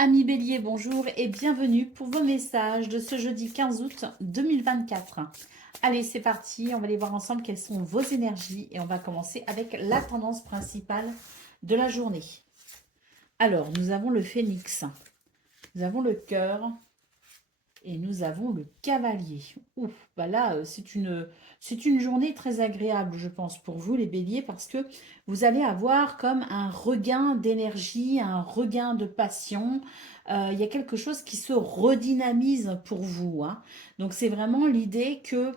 Amis Bélier, bonjour et bienvenue pour vos messages de ce jeudi 15 août 2024. Allez, c'est parti, on va aller voir ensemble quelles sont vos énergies et on va commencer avec la tendance principale de la journée. Alors, nous avons le phénix, nous avons le cœur et nous avons le cavalier. Ouf, bah là, c'est une journée très agréable, je pense, pour vous les béliers, parce que vous allez avoir comme un regain d'énergie, un regain de passion. Il y a quelque chose qui se redynamise pour vous, hein. Donc, c'est vraiment l'idée que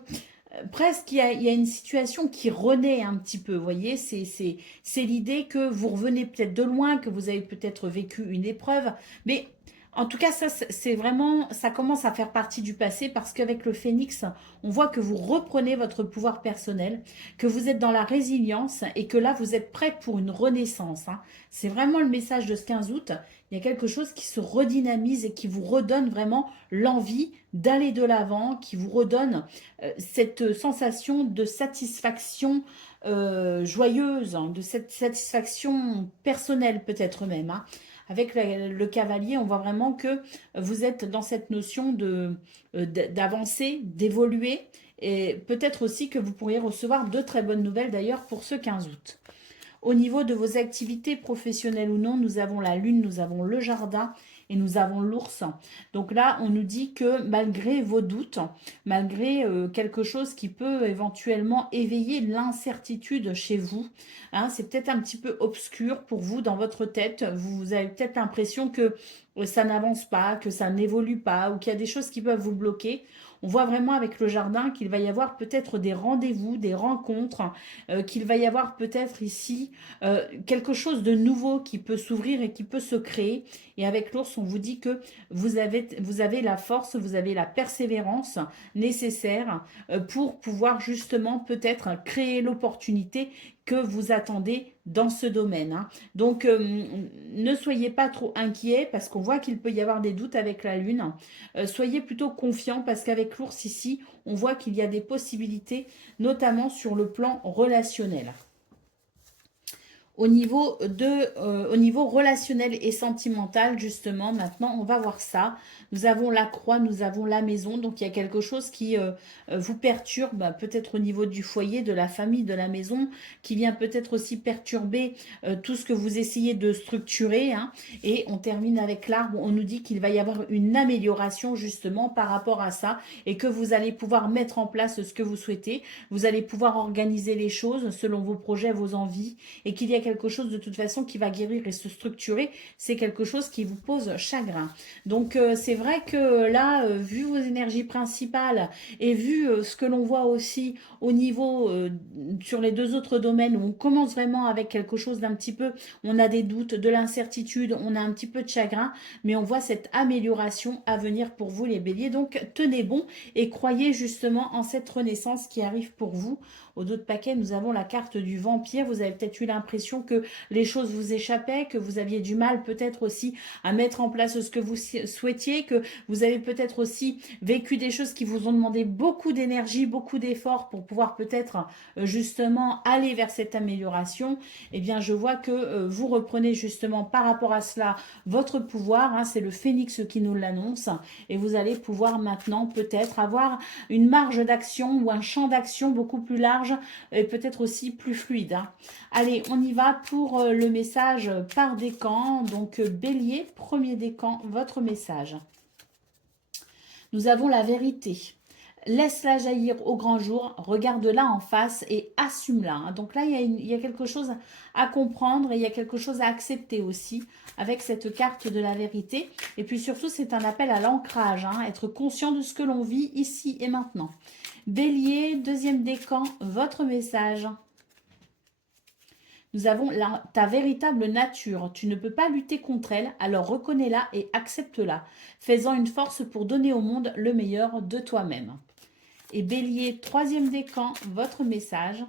presque il y a une situation qui renaît un petit peu, vous voyez, c'est l'idée que vous revenez peut-être de loin, que vous avez peut-être vécu une épreuve, mais en tout cas, ça, c'est vraiment, ça commence à faire partie du passé parce qu'avec le phénix, on voit que vous reprenez votre pouvoir personnel, que vous êtes dans la résilience et que là, vous êtes prêt pour une renaissance, hein. C'est vraiment le message de ce 15 août. Il y a quelque chose qui se redynamise et qui vous redonne vraiment l'envie d'aller de l'avant, qui vous redonne cette sensation de satisfaction joyeuse, hein, de cette satisfaction personnelle peut-être même, hein. Avec le cavalier, on voit vraiment que vous êtes dans cette notion d'avancer, d'évoluer, et peut-être aussi que vous pourriez recevoir de très bonnes nouvelles d'ailleurs pour ce 15 août. Au niveau de vos activités professionnelles ou non, nous avons la lune, nous avons le jardin et nous avons l'ours. Donc là, on nous dit que malgré vos doutes, malgré quelque chose qui peut éventuellement éveiller l'incertitude chez vous, hein, c'est peut-être un petit peu obscur pour vous dans votre tête. Vous avez peut-être l'impression que ça n'avance pas, que ça n'évolue pas ou qu'il y a des choses qui peuvent vous bloquer. On voit vraiment avec le jardin qu'il va y avoir peut-être des rendez-vous, des rencontres, qu'il va y avoir peut-être ici quelque chose de nouveau qui peut s'ouvrir et qui peut se créer. Et avec l'ours, on vous dit que vous avez la force, vous avez la persévérance nécessaire pour pouvoir justement peut-être créer l'opportunité que vous attendez dans ce domaine, hein. Donc, ne soyez pas trop inquiets parce qu'on voit qu'il peut y avoir des doutes avec la Lune. Soyez plutôt confiants parce qu'avec l'ours ici, on voit qu'il y a des possibilités, notamment sur le plan relationnel. Au niveau relationnel et sentimental, justement, maintenant, on va voir ça. Nous avons la croix, nous avons la maison. Donc, il y a quelque chose qui vous perturbe, bah, peut-être au niveau du foyer, de la famille, de la maison, qui vient peut-être aussi perturber tout ce que vous essayez de structurer, hein. Et on termine avec l'arbre. On nous dit qu'il va y avoir une amélioration, justement, par rapport à ça et que vous allez pouvoir mettre en place ce que vous souhaitez. Vous allez pouvoir organiser les choses selon vos projets, vos envies et qu'il y a quelque chose de toute façon qui va guérir et se structurer, c'est quelque chose qui vous pose chagrin. Donc c'est vrai que là, vu vos énergies principales et vu ce que l'on voit aussi au niveau sur les deux autres domaines où on commence vraiment avec quelque chose d'un petit peu, on a des doutes, de l'incertitude, on a un petit peu de chagrin, mais on voit cette amélioration à venir pour vous les béliers. Donc tenez bon et croyez justement en cette renaissance qui arrive pour vous. Au dos de paquet, nous avons la carte du vampire. Vous avez peut-être eu l'impression que les choses vous échappaient, que vous aviez du mal peut-être aussi à mettre en place ce que vous souhaitiez, que vous avez peut-être aussi vécu des choses qui vous ont demandé beaucoup d'énergie, beaucoup d'efforts pour pouvoir peut-être justement aller vers cette amélioration. Eh bien, je vois que vous reprenez justement par rapport à cela votre pouvoir, hein, c'est le phénix qui nous l'annonce, et vous allez pouvoir maintenant peut-être avoir une marge d'action ou un champ d'action beaucoup plus large et peut-être aussi plus fluide, hein. Allez, on y va pour le message par décan. Donc, bélier, premier décan, votre message. Nous avons la vérité. Laisse-la jaillir au grand jour, regarde-la en face et assume-la, hein. Donc là, il y a quelque chose à comprendre et il y a quelque chose à accepter aussi avec cette carte de la vérité. Et puis surtout, c'est un appel à l'ancrage, hein, être conscient de ce que l'on vit ici et maintenant. Bélier, deuxième décan, votre message. Nous avons ta véritable nature. Tu ne peux pas lutter contre elle, alors reconnais-la et accepte-la, faisant une force pour donner au monde le meilleur de toi-même. Et Bélier, troisième décan, votre message.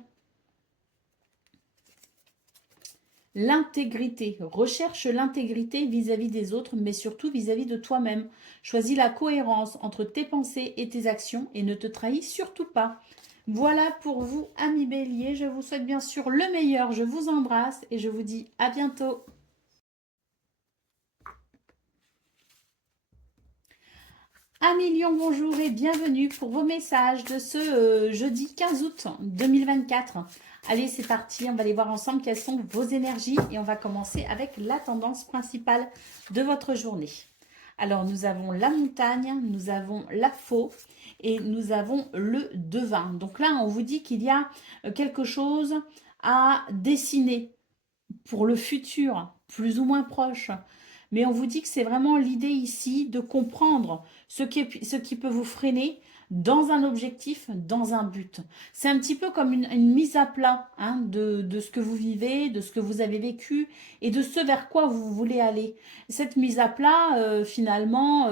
L'intégrité. Recherche l'intégrité vis-à-vis des autres, mais surtout vis-à-vis de toi-même. Choisis la cohérence entre tes pensées et tes actions et ne te trahis surtout pas. Voilà pour vous, amis Bélier. Je vous souhaite bien sûr le meilleur. Je vous embrasse et je vous dis à bientôt. Amis Lion, bonjour et bienvenue pour vos messages de ce jeudi 15 août 2024. Allez, c'est parti, on va aller voir ensemble quelles sont vos énergies et on va commencer avec la tendance principale de votre journée. Alors, nous avons la montagne, nous avons la faux et nous avons le devin. Donc là, on vous dit qu'il y a quelque chose à dessiner pour le futur, plus ou moins proche. Mais on vous dit que c'est vraiment l'idée ici de comprendre ce qui peut vous freiner dans un objectif, dans un but. C'est un petit peu comme une mise à plat hein, de ce que vous vivez, de ce que vous avez vécu et de ce vers quoi vous voulez aller. Cette mise à plat, finalement,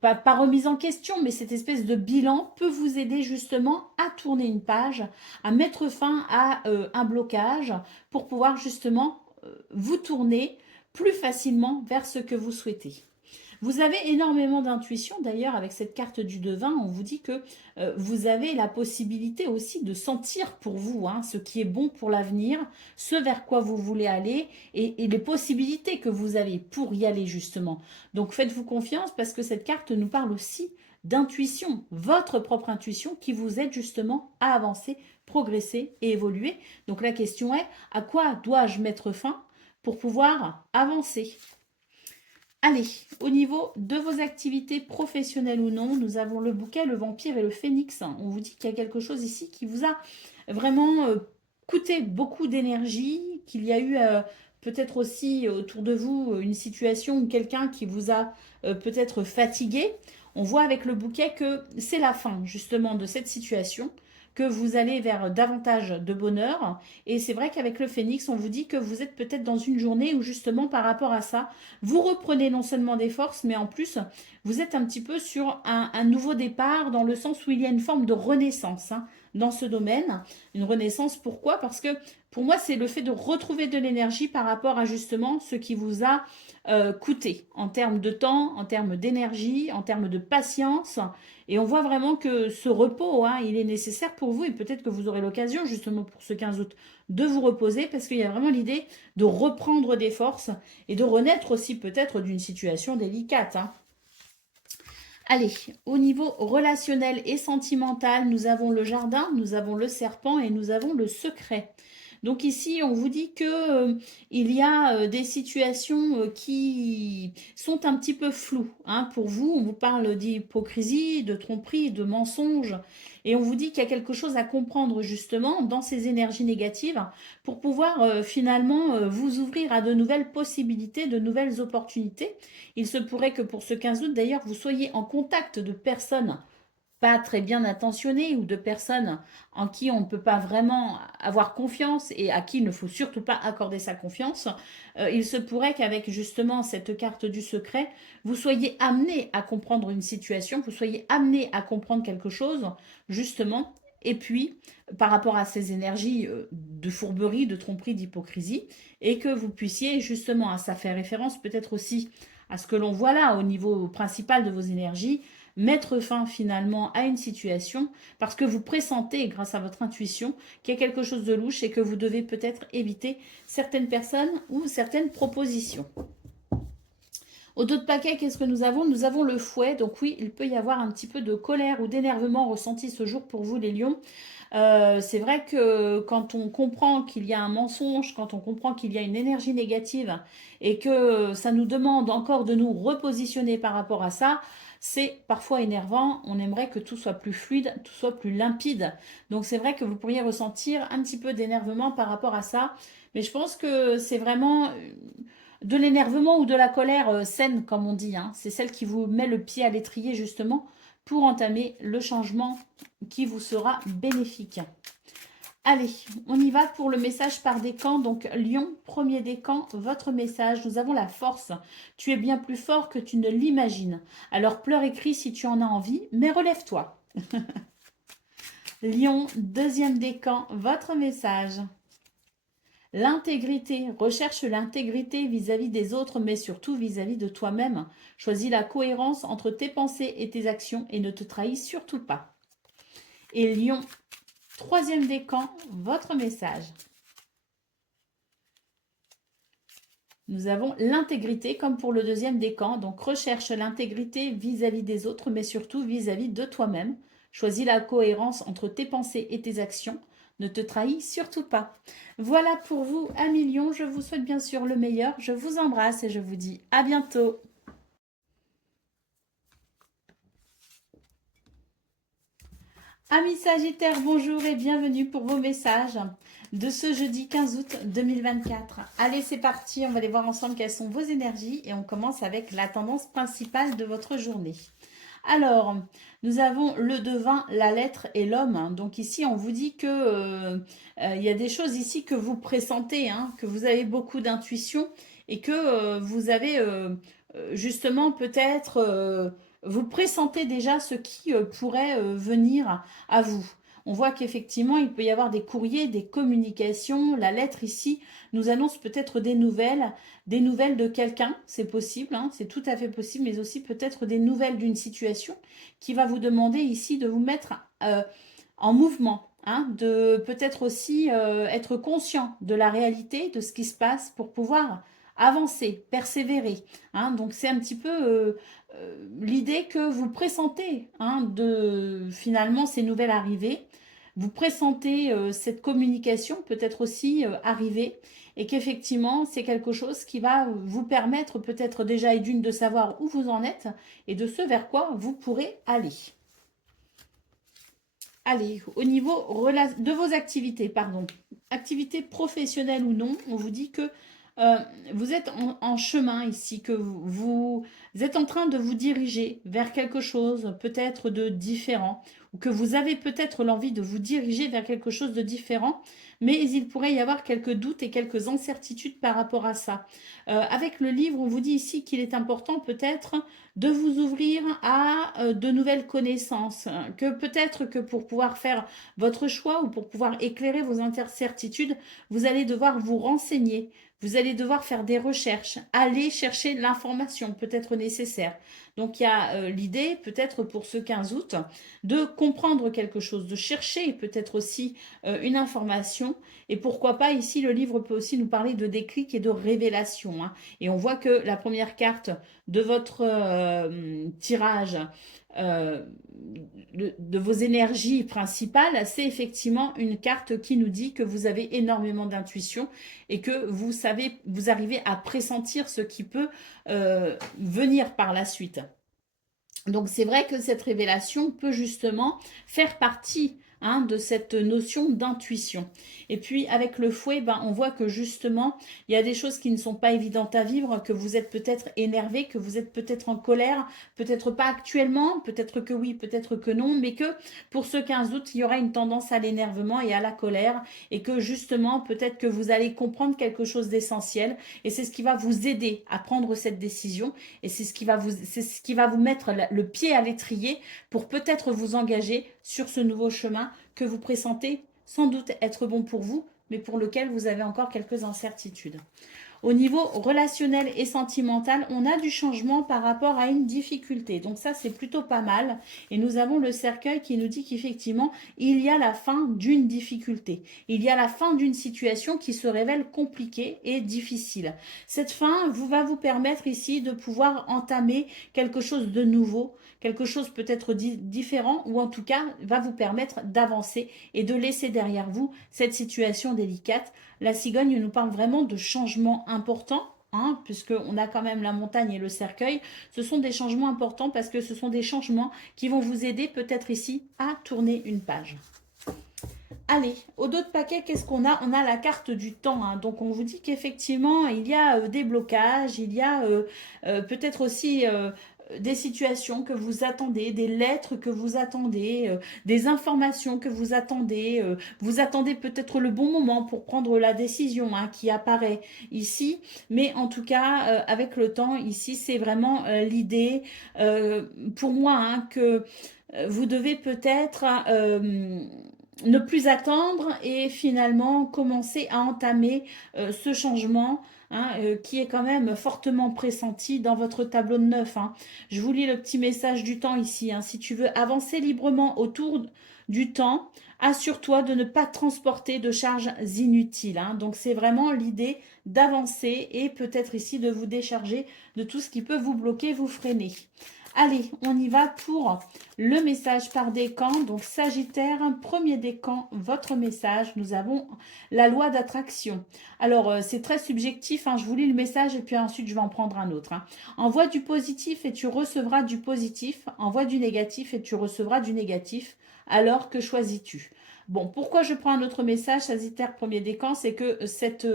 pas remise en question, mais cette espèce de bilan peut vous aider justement à tourner une page, à mettre fin à un blocage pour pouvoir justement vous tourner plus facilement vers ce que vous souhaitez. Vous avez énormément d'intuition d'ailleurs avec cette carte du devin. On vous dit que vous avez la possibilité aussi de sentir pour vous hein, ce qui est bon pour l'avenir, ce vers quoi vous voulez aller et les possibilités que vous avez pour y aller justement. Donc faites-vous confiance parce que cette carte nous parle aussi d'intuition, votre propre intuition qui vous aide justement à avancer, progresser et évoluer. Donc la question est, à quoi dois-je mettre fin pour pouvoir avancer? Allez, au niveau de vos activités professionnelles ou non, nous avons le bouquet, le vampire et le phénix. On vous dit qu'il y a quelque chose ici qui vous a vraiment coûté beaucoup d'énergie, qu'il y a eu peut-être aussi autour de vous une situation ou quelqu'un qui vous a peut-être fatigué. On voit avec le bouquet que c'est la fin justement de cette situation, que vous allez vers davantage de bonheur. Et c'est vrai qu'avec le phénix, on vous dit que vous êtes peut-être dans une journée où justement par rapport à ça, vous reprenez non seulement des forces, mais en plus, vous êtes un petit peu sur un nouveau départ dans le sens où il y a une forme de renaissance hein, dans ce domaine. Une renaissance, pourquoi? Parce que pour moi, c'est le fait de retrouver de l'énergie par rapport à justement ce qui vous a coûté en termes de temps, en termes d'énergie, en termes de patience. Et on voit vraiment que ce repos, hein, il est nécessaire pour vous et peut-être que vous aurez l'occasion justement pour ce 15 août de vous reposer parce qu'il y a vraiment l'idée de reprendre des forces et de renaître aussi peut-être d'une situation délicate. Hein. Allez, au niveau relationnel et sentimental, nous avons le jardin, nous avons le serpent et nous avons le secret. Donc ici, on vous dit que il y a des situations qui sont un petit peu floues hein, pour vous. On vous parle d'hypocrisie, de tromperie, de mensonge. Et on vous dit qu'il y a quelque chose à comprendre justement dans ces énergies négatives pour pouvoir finalement vous ouvrir à de nouvelles possibilités, de nouvelles opportunités. Il se pourrait que pour ce 15 août, d'ailleurs, vous soyez en contact de personnes pas très bien intentionnées ou de personnes en qui on ne peut pas vraiment avoir confiance et à qui il ne faut surtout pas accorder sa confiance, il se pourrait qu'avec justement cette carte du secret, vous soyez amené à comprendre une situation, vous soyez amené à comprendre quelque chose, justement, et puis par rapport à ces énergies de fourberie, de tromperie, d'hypocrisie, et que vous puissiez justement, ça fait référence peut-être aussi à ce que l'on voit là au niveau principal de vos énergies, mettre fin finalement à une situation parce que vous pressentez grâce à votre intuition qu'il y a quelque chose de louche et que vous devez peut-être éviter certaines personnes ou certaines propositions. Au dos de paquet, qu'est-ce que nous avons? Nous avons le fouet. Donc oui, il peut y avoir un petit peu de colère ou d'énervement ressenti ce jour pour vous les lions. C'est vrai que quand on comprend qu'il y a un mensonge, quand on comprend qu'il y a une énergie négative et que ça nous demande encore de nous repositionner par rapport à ça, c'est parfois énervant. On aimerait que tout soit plus fluide, tout soit plus limpide. Donc c'est vrai que vous pourriez ressentir un petit peu d'énervement par rapport à ça. Mais je pense que c'est vraiment de l'énervement ou de la colère saine, comme on dit. Hein. C'est celle qui vous met le pied à l'étrier justement pour entamer le changement qui vous sera bénéfique. Allez, on y va pour le message par décan. Donc, Lion, premier décan, votre message. Nous avons la force. Tu es bien plus fort que tu ne l'imagines. Alors, pleure et crie si tu en as envie, mais relève-toi. Lion, deuxième décan, votre message. L'intégrité, recherche l'intégrité vis-à-vis des autres, mais surtout vis-à-vis de toi-même. Choisis la cohérence entre tes pensées et tes actions et ne te trahis surtout pas. Et Lion, troisième décan, votre message. Nous avons l'intégrité comme pour le deuxième décan. Donc recherche l'intégrité vis-à-vis des autres, mais surtout vis-à-vis de toi-même. Choisis la cohérence entre tes pensées et tes actions. Ne te trahis surtout pas. Voilà pour vous, 1 million. Je vous souhaite bien sûr le meilleur. Je vous embrasse et je vous dis à bientôt. Amis Sagittaires, bonjour et bienvenue pour vos messages de ce jeudi 15 août 2024. Allez, c'est parti, on va aller voir ensemble quelles sont vos énergies et on commence avec la tendance principale de votre journée. Alors, nous avons le devin, la lettre et l'homme. Donc ici, on vous dit que il y a des choses ici que vous pressentez, hein, que vous avez beaucoup d'intuition et que vous avez justement peut-être, vous pressentez déjà ce qui pourrait venir à vous. On voit qu'effectivement, il peut y avoir des courriers, des communications. La lettre ici nous annonce peut-être des nouvelles de quelqu'un, c'est possible, hein, c'est tout à fait possible, mais aussi peut-être des nouvelles d'une situation qui va vous demander ici de vous mettre en mouvement, hein, de peut-être aussi être conscient de la réalité, de ce qui se passe pour pouvoir avancer, persévérer. Hein. Donc c'est un petit peu l'idée que vous pressentez, hein, de finalement ces nouvelles arrivées. Vous pressentez cette communication peut-être aussi arriver et qu'effectivement c'est quelque chose qui va vous permettre peut-être déjà et d'une de savoir où vous en êtes et de ce vers quoi vous pourrez aller. Allez, au niveau de vos activités, pardon, activités professionnelles ou non, on vous dit que euh, vous êtes en chemin ici, que vous êtes en train de vous diriger vers quelque chose peut-être de différent, ou que vous avez peut-être l'envie de vous diriger vers quelque chose de différent, mais il pourrait y avoir quelques doutes et quelques incertitudes par rapport à ça. Avec le livre, on vous dit ici qu'il est important peut-être de vous ouvrir à de nouvelles connaissances, que peut-être que pour pouvoir faire votre choix ou pour pouvoir éclairer vos incertitudes, vous allez devoir vous renseigner, vous allez devoir faire des recherches, aller chercher l'information peut-être nécessaire. Donc il y a l'idée, peut-être pour ce 15 août, de comprendre quelque chose, de chercher peut-être aussi une information. Et pourquoi pas, ici, le livre peut aussi nous parler de déclic et de révélation. Hein. Et on voit que la première carte de votre tirage, euh, de vos énergies principales, c'est effectivement une carte qui nous dit que vous avez énormément d'intuition et que vous savez, vous arrivez à pressentir ce qui peut venir par la suite. Donc c'est vrai que cette révélation peut justement faire partie, hein, de cette notion d'intuition. Et puis avec le fouet, ben, on voit que justement, il y a des choses qui ne sont pas évidentes à vivre, que vous êtes peut-être énervé, que vous êtes peut-être en colère, peut-être pas actuellement, peut-être que oui, peut-être que non, mais que pour ce 15 août, il y aura une tendance à l'énervement et à la colère, et que justement, peut-être que vous allez comprendre quelque chose d'essentiel, et c'est ce qui va vous aider à prendre cette décision, et c'est ce qui va vous mettre le pied à l'étrier pour peut-être vous engager sur ce nouveau chemin que vous pressentez sans doute être bon pour vous, mais pour lequel vous avez encore quelques incertitudes. Au niveau relationnel et sentimental, on a du changement par rapport à une difficulté. Donc ça, c'est plutôt pas mal. Et nous avons le cercueil qui nous dit qu'effectivement, il y a la fin d'une difficulté. Il y a la fin d'une situation qui se révèle compliquée et difficile. Cette fin va vous permettre ici de pouvoir entamer quelque chose de nouveau, quelque chose peut-être différent, ou en tout cas va vous permettre d'avancer et de laisser derrière vous cette situation délicate. La cigogne nous parle vraiment de changements importants, hein, puisqu'on a quand même la montagne et le cercueil. Ce sont des changements importants parce que ce sont des changements qui vont vous aider peut-être ici à tourner une page. Allez, au dos de paquet, qu'est-ce qu'on a? On a la carte du temps. Hein. Donc, on vous dit qu'effectivement, il y a des blocages, il y a peut-être aussi des situations que vous attendez, des lettres que vous attendez, des informations que vous attendez peut-être le bon moment pour prendre la décision, hein, qui apparaît ici. Mais en tout cas, avec le temps, ici, c'est vraiment l'idée, pour moi, hein, que vous devez peut-être ne plus attendre et finalement commencer à entamer ce changement, hein, qui est quand même fortement pressenti dans votre tableau de 9. Hein. Je vous lis le petit message du temps ici. Hein. Si tu veux avancer librement autour du temps, assure-toi de ne pas transporter de charges inutiles, hein. Donc, c'est vraiment l'idée d'avancer et peut-être ici de vous décharger de tout ce qui peut vous bloquer, vous freiner. Allez, on y va pour le message par décan. Donc, Sagittaire, premier décan, votre message. Nous avons la loi d'attraction. Alors, c'est très subjectif, hein. Je vous lis le message et puis ensuite, je vais en prendre un autre, hein. Envoie du positif et tu recevras du positif. Envoie du négatif et tu recevras du négatif. Alors, que choisis-tu? Bon, pourquoi je prends un autre message, Sagittaire, premier décan? C'est que cette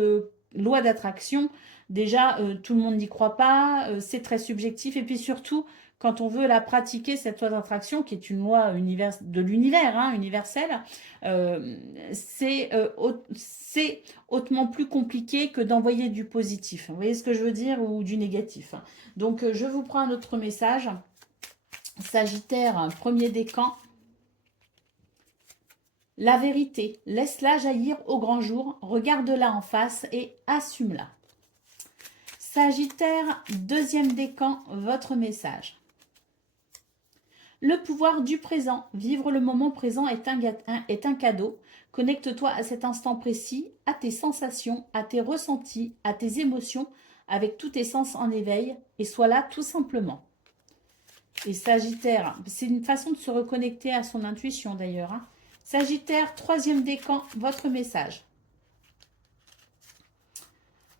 loi d'attraction, déjà, tout le monde n'y croit pas. C'est très subjectif. Et puis surtout, quand on veut la pratiquer, cette loi d'attraction, qui est une loi de l'univers, hein, universelle, c'est hautement plus compliqué que d'envoyer du positif. Vous voyez ce que je veux dire? Ou du négatif. Donc, je vous prends un autre message. Sagittaire, premier décan. La vérité, laisse-la jaillir au grand jour, regarde-la en face et assume-la. Sagittaire, deuxième décan, votre message. Le pouvoir du présent. Vivre le moment présent est un cadeau. Connecte-toi à cet instant précis, à tes sensations, à tes ressentis, à tes émotions, avec tous tes sens en éveil, et sois là tout simplement. Et Sagittaire, c'est une façon de se reconnecter à son intuition d'ailleurs, hein. Sagittaire, troisième décan, votre message.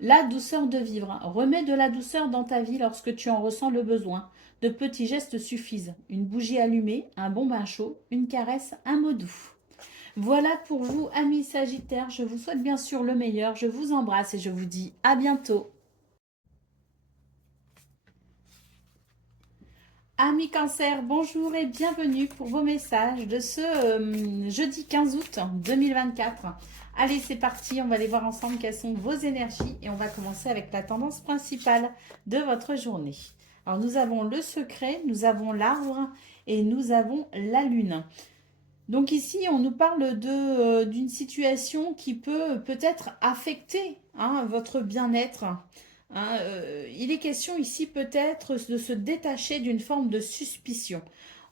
La douceur de vivre. Remets de la douceur dans ta vie lorsque tu en ressens le besoin. De petits gestes suffisent. Une bougie allumée, un bon bain chaud, une caresse, un mot doux. Voilà pour vous, amis Sagittaires. Je vous souhaite bien sûr le meilleur. Je vous embrasse et je vous dis à bientôt. Amis Cancer, bonjour et bienvenue pour vos messages de ce jeudi 15 août 2024. Allez, c'est parti, on va aller voir ensemble quelles sont vos énergies et on va commencer avec la tendance principale de votre journée. Alors, nous avons le secret, nous avons l'arbre et nous avons la lune. Donc ici, on nous parle d'une situation qui peut peut-être affecter, hein, votre bien-être. Hein, il est question ici peut-être de se détacher d'une forme de suspicion.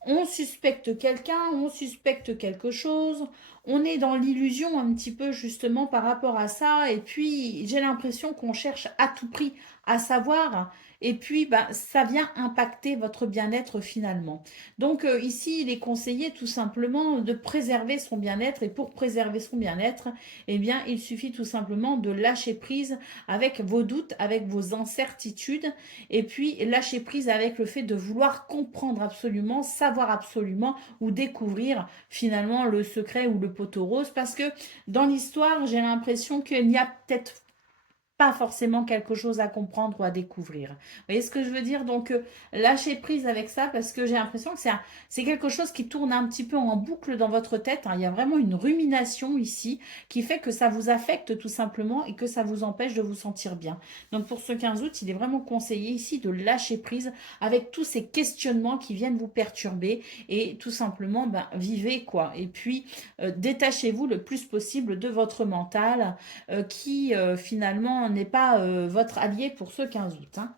On suspecte quelqu'un, on suspecte quelque chose, on est dans l'illusion un petit peu justement par rapport à ça, et puis j'ai l'impression qu'on cherche à tout prix à savoir, et puis bah, ça vient impacter votre bien-être finalement. Donc ici, il est conseillé tout simplement de préserver son bien-être, et pour préserver son bien-être, eh bien, il suffit tout simplement de lâcher prise avec vos doutes, avec vos incertitudes, et puis lâcher prise avec le fait de vouloir comprendre absolument, savoir absolument ou découvrir finalement le secret ou le poteau rose, parce que dans l'histoire, j'ai l'impression qu'il n'y a peut-être pas forcément quelque chose à comprendre ou à découvrir. Vous voyez ce que je veux dire? Donc, lâchez prise avec ça parce que j'ai l'impression que c'est quelque chose qui tourne un petit peu en boucle dans votre tête, hein. Il y a vraiment une rumination ici qui fait que ça vous affecte tout simplement et que ça vous empêche de vous sentir bien. Donc, pour ce 15 août, il est vraiment conseillé ici de lâcher prise avec tous ces questionnements qui viennent vous perturber et tout simplement, ben, vivez quoi. Et puis, détachez-vous le plus possible de votre mental qui finalement n'est pas votre allié pour ce 15 août, hein.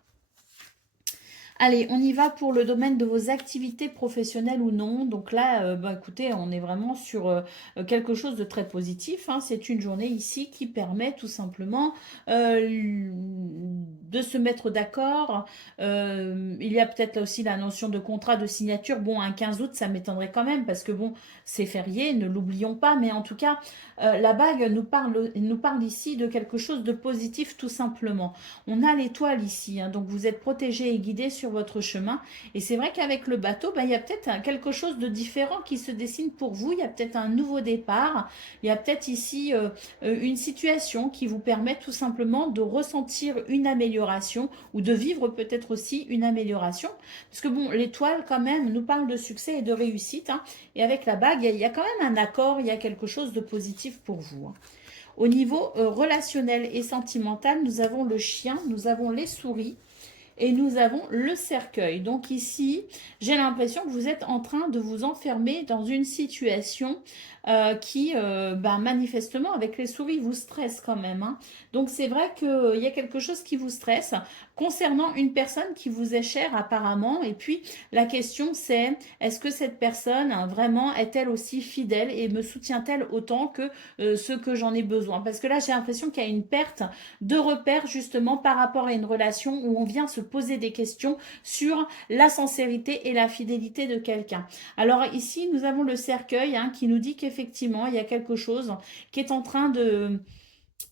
Allez, on y va pour le domaine de vos activités professionnelles ou non. Donc là, bah, écoutez, on est vraiment sur quelque chose de très positif, hein. C'est une journée ici qui permet tout simplement de se mettre d'accord. Il y a peut-être là aussi la notion de contrat de signature. Bon, un 15 août, ça m'étonnerait quand même parce que bon, c'est férié, ne l'oublions pas. Mais en tout cas, la bague nous parle ici de quelque chose de positif tout simplement. On a l'étoile ici, hein, donc vous êtes protégé et guidé sur votre chemin. Et c'est vrai qu'avec le bateau, ben, il y a peut-être quelque chose de différent qui se dessine pour vous. Il y a peut-être un nouveau départ. Il y a peut-être ici une situation qui vous permet tout simplement de ressentir une amélioration ou de vivre peut-être aussi une amélioration. Parce que bon, l'étoile quand même nous parle de succès et de réussite, hein, et avec la bague, il y a quand même un accord, il y a quelque chose de positif pour vous, hein. Au niveau relationnel et sentimental, nous avons le chien, nous avons les souris et nous avons le cercueil. Donc ici, j'ai l'impression que vous êtes en train de vous enfermer dans une situation qui, bah, manifestement, avec les souris, vous stresse quand même, hein. Donc c'est vrai qu'il y a quelque chose qui vous stresse. concernant une personne qui vous est chère apparemment. Et puis, la question c'est, est-ce que cette personne vraiment est-elle aussi fidèle et me soutient-elle autant que ce que j'en ai besoin? Parce que là, j'ai l'impression qu'il y a une perte de repères justement par rapport à une relation où on vient se poser des questions sur la sincérité et la fidélité de quelqu'un. Alors ici, nous avons le cercueil qui nous dit qu'effectivement, il y a quelque chose qui est en train de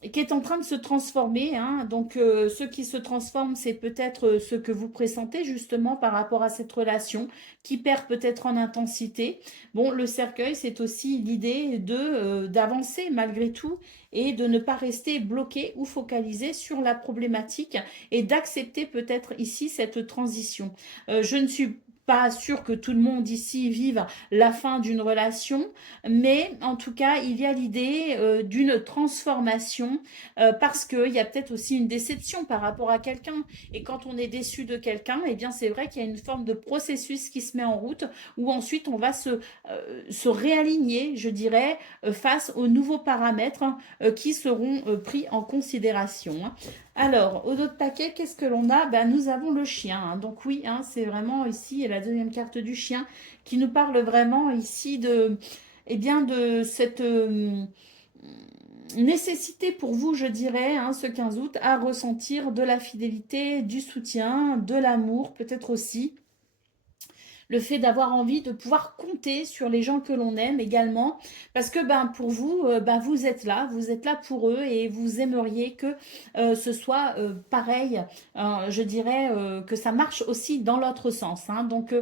se transformer. Donc, ce qui se transforme, c'est peut-être ce que vous pressentez justement par rapport à cette relation qui perd peut-être en intensité. Bon, le cercueil, c'est aussi l'idée d'avancer malgré tout et de ne pas rester bloqué ou focalisé sur la problématique et d'accepter peut-être ici cette transition. Je ne suis pas sûre que tout le monde ici vive la fin d'une relation, mais en tout cas, il y a l'idée d'une transformation parce qu'il y a peut-être aussi une déception par rapport à quelqu'un. Et quand on est déçu de quelqu'un, eh bien, c'est vrai qu'il y a une forme de processus qui se met en route où ensuite on va se réaligner, je dirais, face aux nouveaux paramètres qui seront pris en considération. Alors, au d'autres paquet, qu'est-ce que l'on a? Ben, nous avons le chien. Donc oui, c'est vraiment ici la deuxième carte du chien qui nous parle vraiment ici de, eh bien, de cette nécessité pour vous, je dirais, ce 15 août, à ressentir de la fidélité, du soutien, de l'amour, peut-être aussi le fait d'avoir envie de pouvoir compter sur les gens que l'on aime également, parce que pour vous, vous êtes là pour eux et vous aimeriez que ce soit pareil, je dirais que ça marche aussi dans l'autre sens. Donc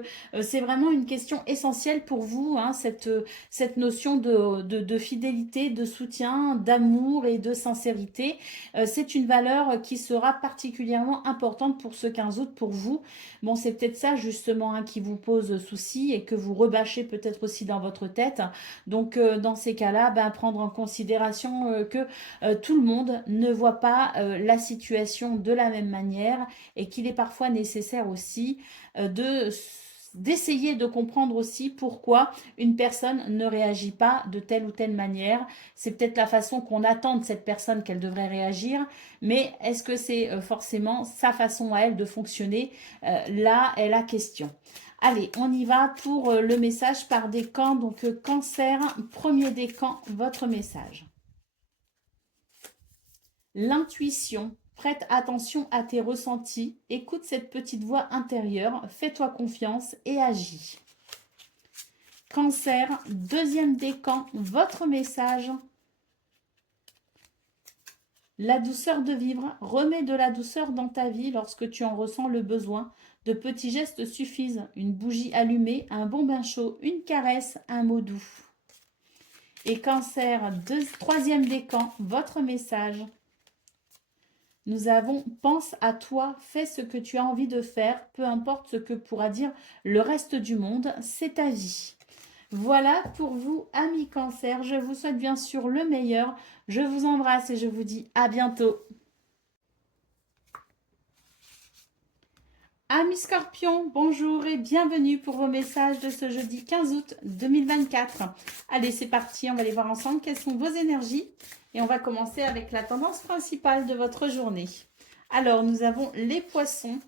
c'est vraiment une question essentielle pour vous, cette notion de fidélité, de soutien, d'amour et de sincérité. C'est une valeur qui sera particulièrement importante pour ce 15 août pour vous. Bon, c'est peut-être ça justement qui vous pose souci et que vous rebâchez peut-être aussi dans votre tête. Donc, dans ces cas-là, prendre en considération que tout le monde ne voit pas la situation de la même manière et qu'il est parfois nécessaire aussi d'essayer de comprendre aussi pourquoi une personne ne réagit pas de telle ou telle manière. C'est peut-être la façon qu'on attend de cette personne qu'elle devrait réagir, mais est-ce que c'est forcément sa façon à elle de fonctionner? Là est la question. Allez, on y va pour le message par décan. Donc, cancer, premier décan, votre message. L'intuition. Prête attention à tes ressentis. Écoute cette petite voix intérieure. Fais-toi confiance et agis. Cancer, deuxième décan, votre message. La douceur de vivre. Remets de la douceur dans ta vie lorsque tu en ressens le besoin. De petits gestes suffisent. Une bougie allumée, un bon bain chaud, une caresse, un mot doux. Et cancer, troisième décan, votre message. Nous avons pense à toi, fais ce que tu as envie de faire, peu importe ce que pourra dire le reste du monde, c'est ta vie. Voilà pour vous, amis cancer. Je vous souhaite bien sûr le meilleur. Je vous embrasse et je vous dis à bientôt. Amis Scorpions, bonjour et bienvenue pour vos messages de ce jeudi 15 août 2024. Allez, c'est parti, on va aller voir ensemble quelles sont vos énergies. Et on va commencer avec la tendance principale de votre journée. Alors, nous avons les poissons,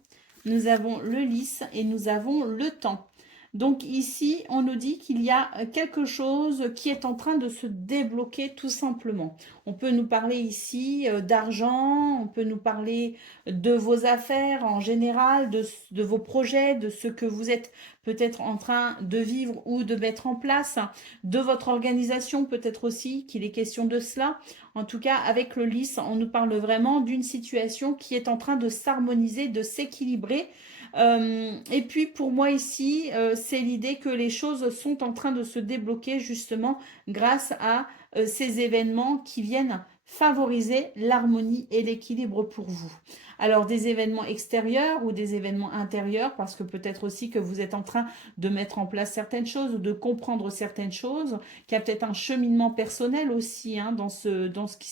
nous avons le lys et nous avons le temps. Donc ici, on nous dit qu'il y a quelque chose qui est en train de se débloquer tout simplement. On peut nous parler ici d'argent, on peut nous parler de vos affaires en général, de vos projets, de ce que vous êtes peut-être en train de vivre ou de mettre en place, de votre organisation peut-être aussi, qu'il est question de cela. En tout cas, avec le lys, on nous parle vraiment d'une situation qui est en train de s'harmoniser, de s'équilibrer. Et puis pour moi ici, c'est l'idée que les choses sont en train de se débloquer justement grâce à ces événements qui viennent favoriser l'harmonie et l'équilibre pour vous. Alors des événements extérieurs ou des événements intérieurs, parce que peut-être aussi que vous êtes en train de mettre en place certaines choses ou de comprendre certaines choses, qu'il y a peut-être un cheminement personnel aussi dans ce qui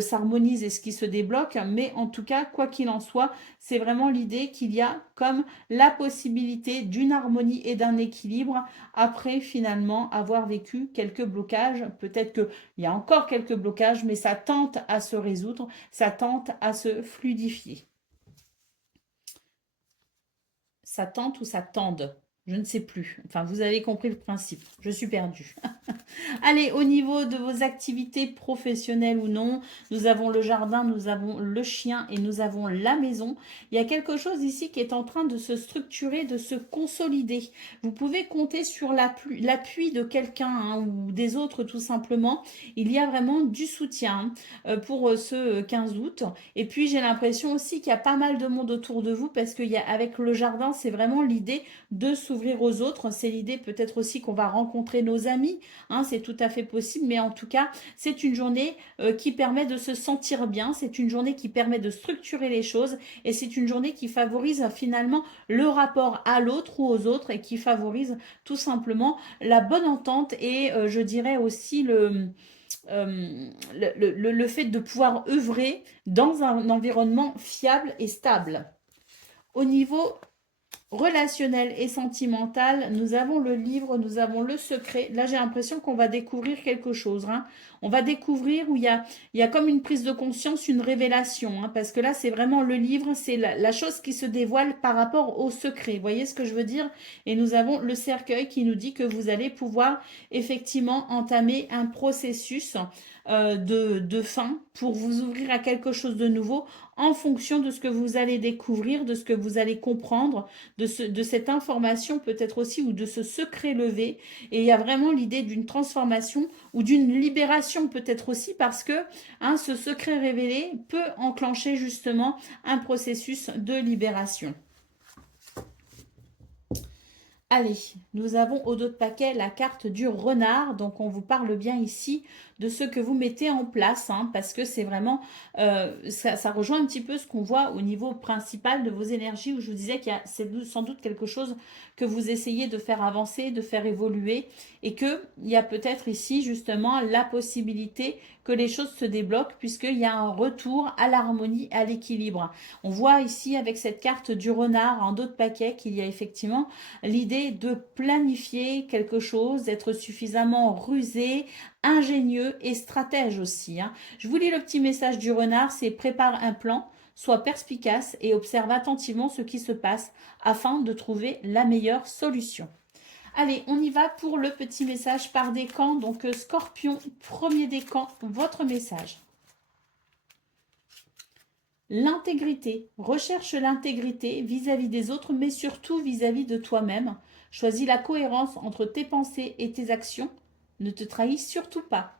s'harmonise et ce qui se débloque, mais en tout cas, quoi qu'il en soit, c'est vraiment l'idée qu'il y a comme la possibilité d'une harmonie et d'un équilibre après finalement avoir vécu quelques blocages. Peut-être qu'il y a encore quelques blocages, mais ça tente à se résoudre, ça tente à se fluidifier. ça tente ou ça tende. Je ne sais plus. Enfin, vous avez compris le principe. Je suis perdue. Allez, au niveau de vos activités professionnelles ou non, nous avons le jardin, nous avons le chien et nous avons la maison. Il y a quelque chose ici qui est en train de se structurer, de se consolider. Vous pouvez compter sur l'appui de quelqu'un hein, ou des autres tout simplement. Il y a vraiment du soutien pour ce 15 août. Et puis j'ai l'impression aussi qu'il y a pas mal de monde autour de vous parce qu'avec le jardin, c'est vraiment l'idée de s'ouvrir aux autres. C'est l'idée peut-être aussi qu'on va rencontrer nos amis. Hein, c'est tout à fait possible, mais en tout cas, c'est une journée qui permet de se sentir bien, c'est une journée qui permet de structurer les choses et c'est une journée qui favorise finalement le rapport à l'autre ou aux autres et qui favorise tout simplement la bonne entente et je dirais aussi le fait de pouvoir œuvrer dans un environnement fiable et stable. Au niveau relationnel et sentimental, nous avons le livre, nous avons le secret. Là, j'ai l'impression qu'on va découvrir quelque chose. Hein. On va découvrir où il y a comme une prise de conscience, une révélation. Hein, parce que là, c'est vraiment le livre, c'est la chose qui se dévoile par rapport au secret. Vous voyez ce que je veux dire? Et nous avons le cercueil qui nous dit que vous allez pouvoir effectivement entamer un processus de fin pour vous ouvrir à quelque chose de nouveau en fonction de ce que vous allez découvrir, de ce que vous allez comprendre, de cette information peut-être aussi ou de ce secret levé. Et il y a vraiment l'idée d'une transformation ou d'une libération peut-être aussi parce que hein, ce secret révélé peut enclencher justement un processus de libération. Allez, nous avons au dos de paquet la carte du renard, donc on vous parle bien ici de ce que vous mettez en place, hein, parce que c'est vraiment, ça rejoint un petit peu ce qu'on voit au niveau principal de vos énergies, où je vous disais qu'il y a sans doute quelque chose que vous essayez de faire avancer, de faire évoluer, et qu'il y a peut-être ici justement la possibilité que les choses se débloquent, puisqu'il y a un retour à l'harmonie, à l'équilibre. On voit ici avec cette carte du renard en dos de paquet qu'il y a effectivement l'idée de planifier quelque chose, d'être suffisamment rusé, ingénieux et stratège aussi. Hein. Je vous lis le petit message du renard, c'est prépare un plan, sois perspicace et observe attentivement ce qui se passe afin de trouver la meilleure solution. Allez, on y va pour le petit message par décan. Donc, Scorpion, premier décan, votre message. L'intégrité. Recherche l'intégrité vis-à-vis des autres, mais surtout vis-à-vis de toi-même. Choisis la cohérence entre tes pensées et tes actions. Ne te trahis surtout pas.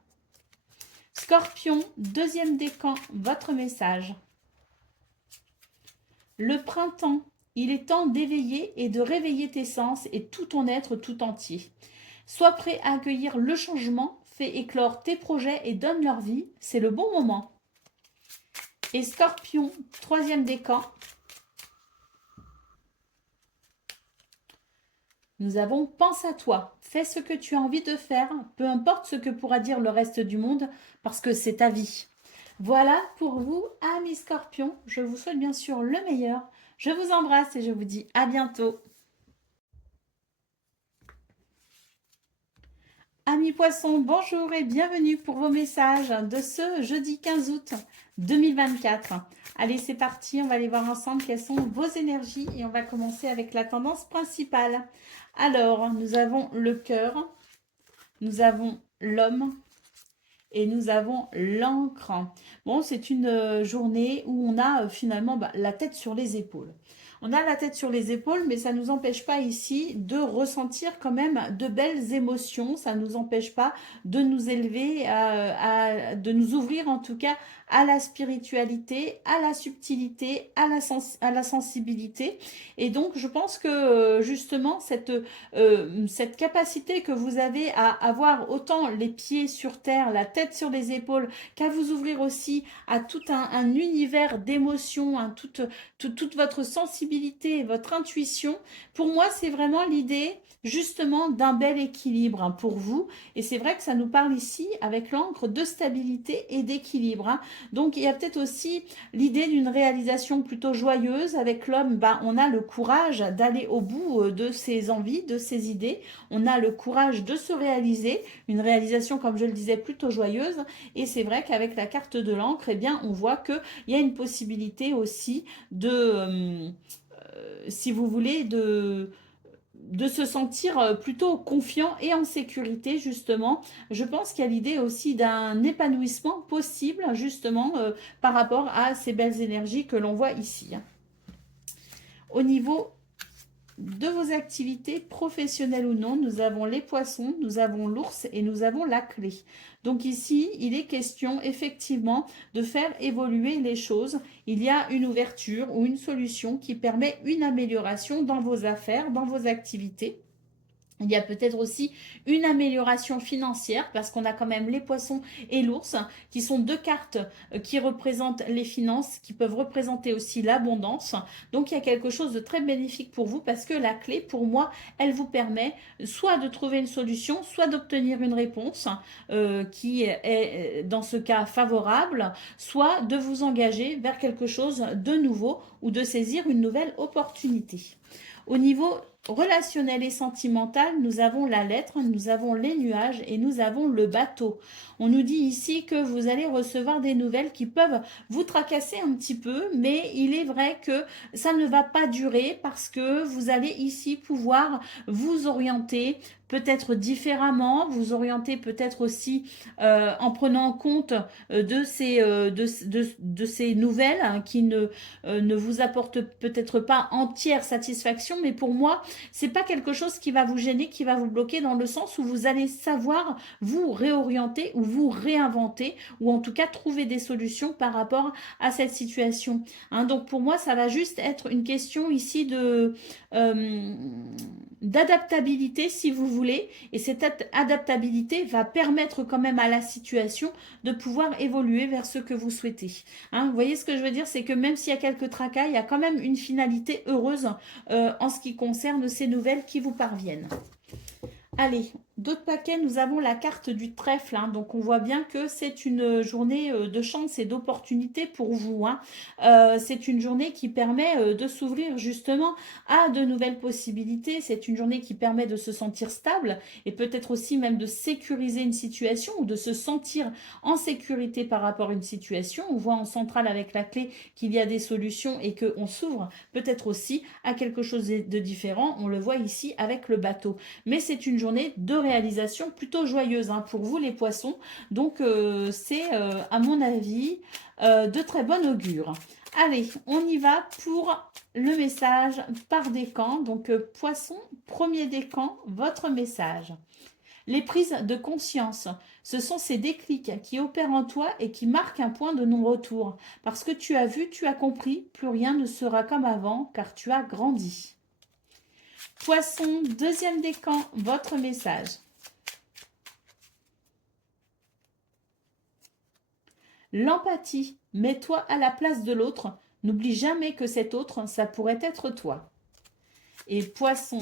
Scorpion, deuxième décan, votre message. Le printemps, il est temps d'éveiller et de réveiller tes sens et tout ton être tout entier. Sois prêt à accueillir le changement, fais éclore tes projets et donne leur vie, c'est le bon moment. Et Scorpion, troisième décan. Nous avons pense à toi, fais ce que tu as envie de faire, peu importe ce que pourra dire le reste du monde, parce que c'est ta vie. Voilà pour vous, amis Scorpions. Je vous souhaite bien sûr le meilleur. Je vous embrasse et je vous dis à bientôt. Amis Poissons, bonjour et bienvenue pour vos messages de ce jeudi 15 août 2024. Allez, c'est parti, on va aller voir ensemble quelles sont vos énergies et on va commencer avec la tendance principale. Alors, nous avons le cœur, nous avons l'homme et nous avons l'encre. Bon, c'est une journée où on a finalement la tête sur les épaules. On a la tête sur les épaules, mais ça ne nous empêche pas ici de ressentir quand même de belles émotions. Ça ne nous empêche pas de nous élever, de nous ouvrir en tout cas à la spiritualité, à la subtilité, à la sensibilité. Et donc, je pense que justement, cette capacité que vous avez à avoir autant les pieds sur terre, la tête sur les épaules, qu'à vous ouvrir aussi à tout un univers d'émotions, toute votre sensibilité et votre intuition, pour moi, c'est vraiment l'idée justement d'un bel équilibre hein, pour vous. Et c'est vrai que ça nous parle ici, avec l'encre, de stabilité et d'équilibre. Hein. Donc, il y a peut-être aussi l'idée d'une réalisation plutôt joyeuse. Avec l'homme, on a le courage d'aller au bout de ses envies, de ses idées. On a le courage de se réaliser. Une réalisation, comme je le disais, plutôt joyeuse. Et c'est vrai qu'avec la carte de l'encre, eh bien, on voit qu'il y a une possibilité aussi si vous voulez, de se sentir plutôt confiant et en sécurité, justement. Je pense qu'il y a l'idée aussi d'un épanouissement possible, justement, par rapport à ces belles énergies que l'on voit ici, hein. Au niveau de vos activités professionnelles ou non, nous avons les poissons, nous avons l'ours et nous avons la clé. Donc ici, il est question effectivement de faire évoluer les choses. Il y a une ouverture ou une solution qui permet une amélioration dans vos affaires, dans vos activités. Il y a peut-être aussi une amélioration financière parce qu'on a quand même les poissons et l'ours qui sont deux cartes qui représentent les finances, qui peuvent représenter aussi l'abondance. Donc il y a quelque chose de très bénéfique pour vous parce que la clé, pour moi, elle vous permet soit de trouver une solution, soit d'obtenir une réponse qui est dans ce cas favorable, soit de vous engager vers quelque chose de nouveau ou de saisir une nouvelle opportunité. Au niveau relationnel et sentimental, nous avons la lettre, nous avons les nuages et nous avons le bateau. On nous dit ici que vous allez recevoir des nouvelles qui peuvent vous tracasser un petit peu, mais il est vrai que ça ne va pas durer parce que vous allez ici pouvoir vous orienter peut-être différemment, vous orienter peut-être aussi en prenant en compte de ces nouvelles hein, qui ne vous apportent peut-être pas entière satisfaction, mais pour moi, c'est pas quelque chose qui va vous gêner, qui va vous bloquer dans le sens où vous allez savoir vous réorienter ou vous réinventer ou en tout cas trouver des solutions par rapport à cette situation. Hein, donc pour moi, ça va juste être une question ici euh, d'adaptabilité si vous voulez et cette adaptabilité va permettre quand même à la situation de pouvoir évoluer vers ce que vous souhaitez. Hein, vous voyez ce que je veux dire, c'est que même s'il y a quelques tracas, il y a quand même une finalité heureuse en ce qui concerne ces nouvelles qui vous parviennent. Allez, d'autres paquets, nous avons la carte du trèfle. Hein, donc, on voit bien que c'est une journée de chance et d'opportunité pour vous. Hein. C'est une journée qui permet de s'ouvrir justement à de nouvelles possibilités. C'est une journée qui permet de se sentir stable et peut-être aussi même de sécuriser une situation ou de se sentir en sécurité par rapport à une situation. On voit en centrale avec la clé qu'il y a des solutions et qu'on s'ouvre peut-être aussi à quelque chose de différent. On le voit ici avec le bateau. Mais c'est une journée de réalisation plutôt joyeuse hein, pour vous les poissons. Donc c'est à mon avis de très bon augure. Allez, on y va pour le message par décan. Donc poisson, premier décan, votre message. Les prises de conscience, ce sont ces déclics qui opèrent en toi et qui marquent un point de non-retour. Parce que tu as vu, tu as compris, plus rien ne sera comme avant car tu as grandi. Poisson, deuxième décan, votre message. L'empathie, mets-toi à la place de l'autre. N'oublie jamais que cet autre, ça pourrait être toi. Et poisson,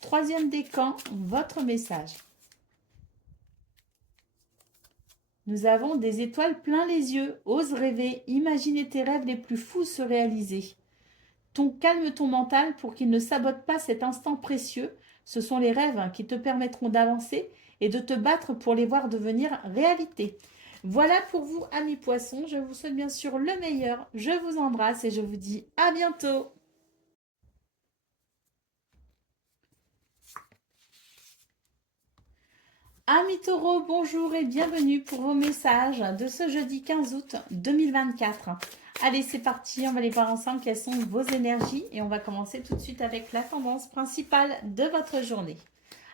troisième décan, votre message. Nous avons des étoiles plein les yeux. Ose rêver, imaginer tes rêves les plus fous se réaliser. Calme ton mental pour qu'il ne sabote pas cet instant précieux. Ce sont les rêves qui te permettront d'avancer et de te battre pour les voir devenir réalité. Voilà pour vous, amis poissons. Je vous souhaite bien sûr le meilleur. Je vous embrasse et je vous dis à bientôt. Amis taureaux, bonjour et bienvenue pour vos messages de ce jeudi 15 août 2024. Allez, c'est parti, on va aller voir ensemble quelles sont vos énergies et on va commencer tout de suite avec la tendance principale de votre journée.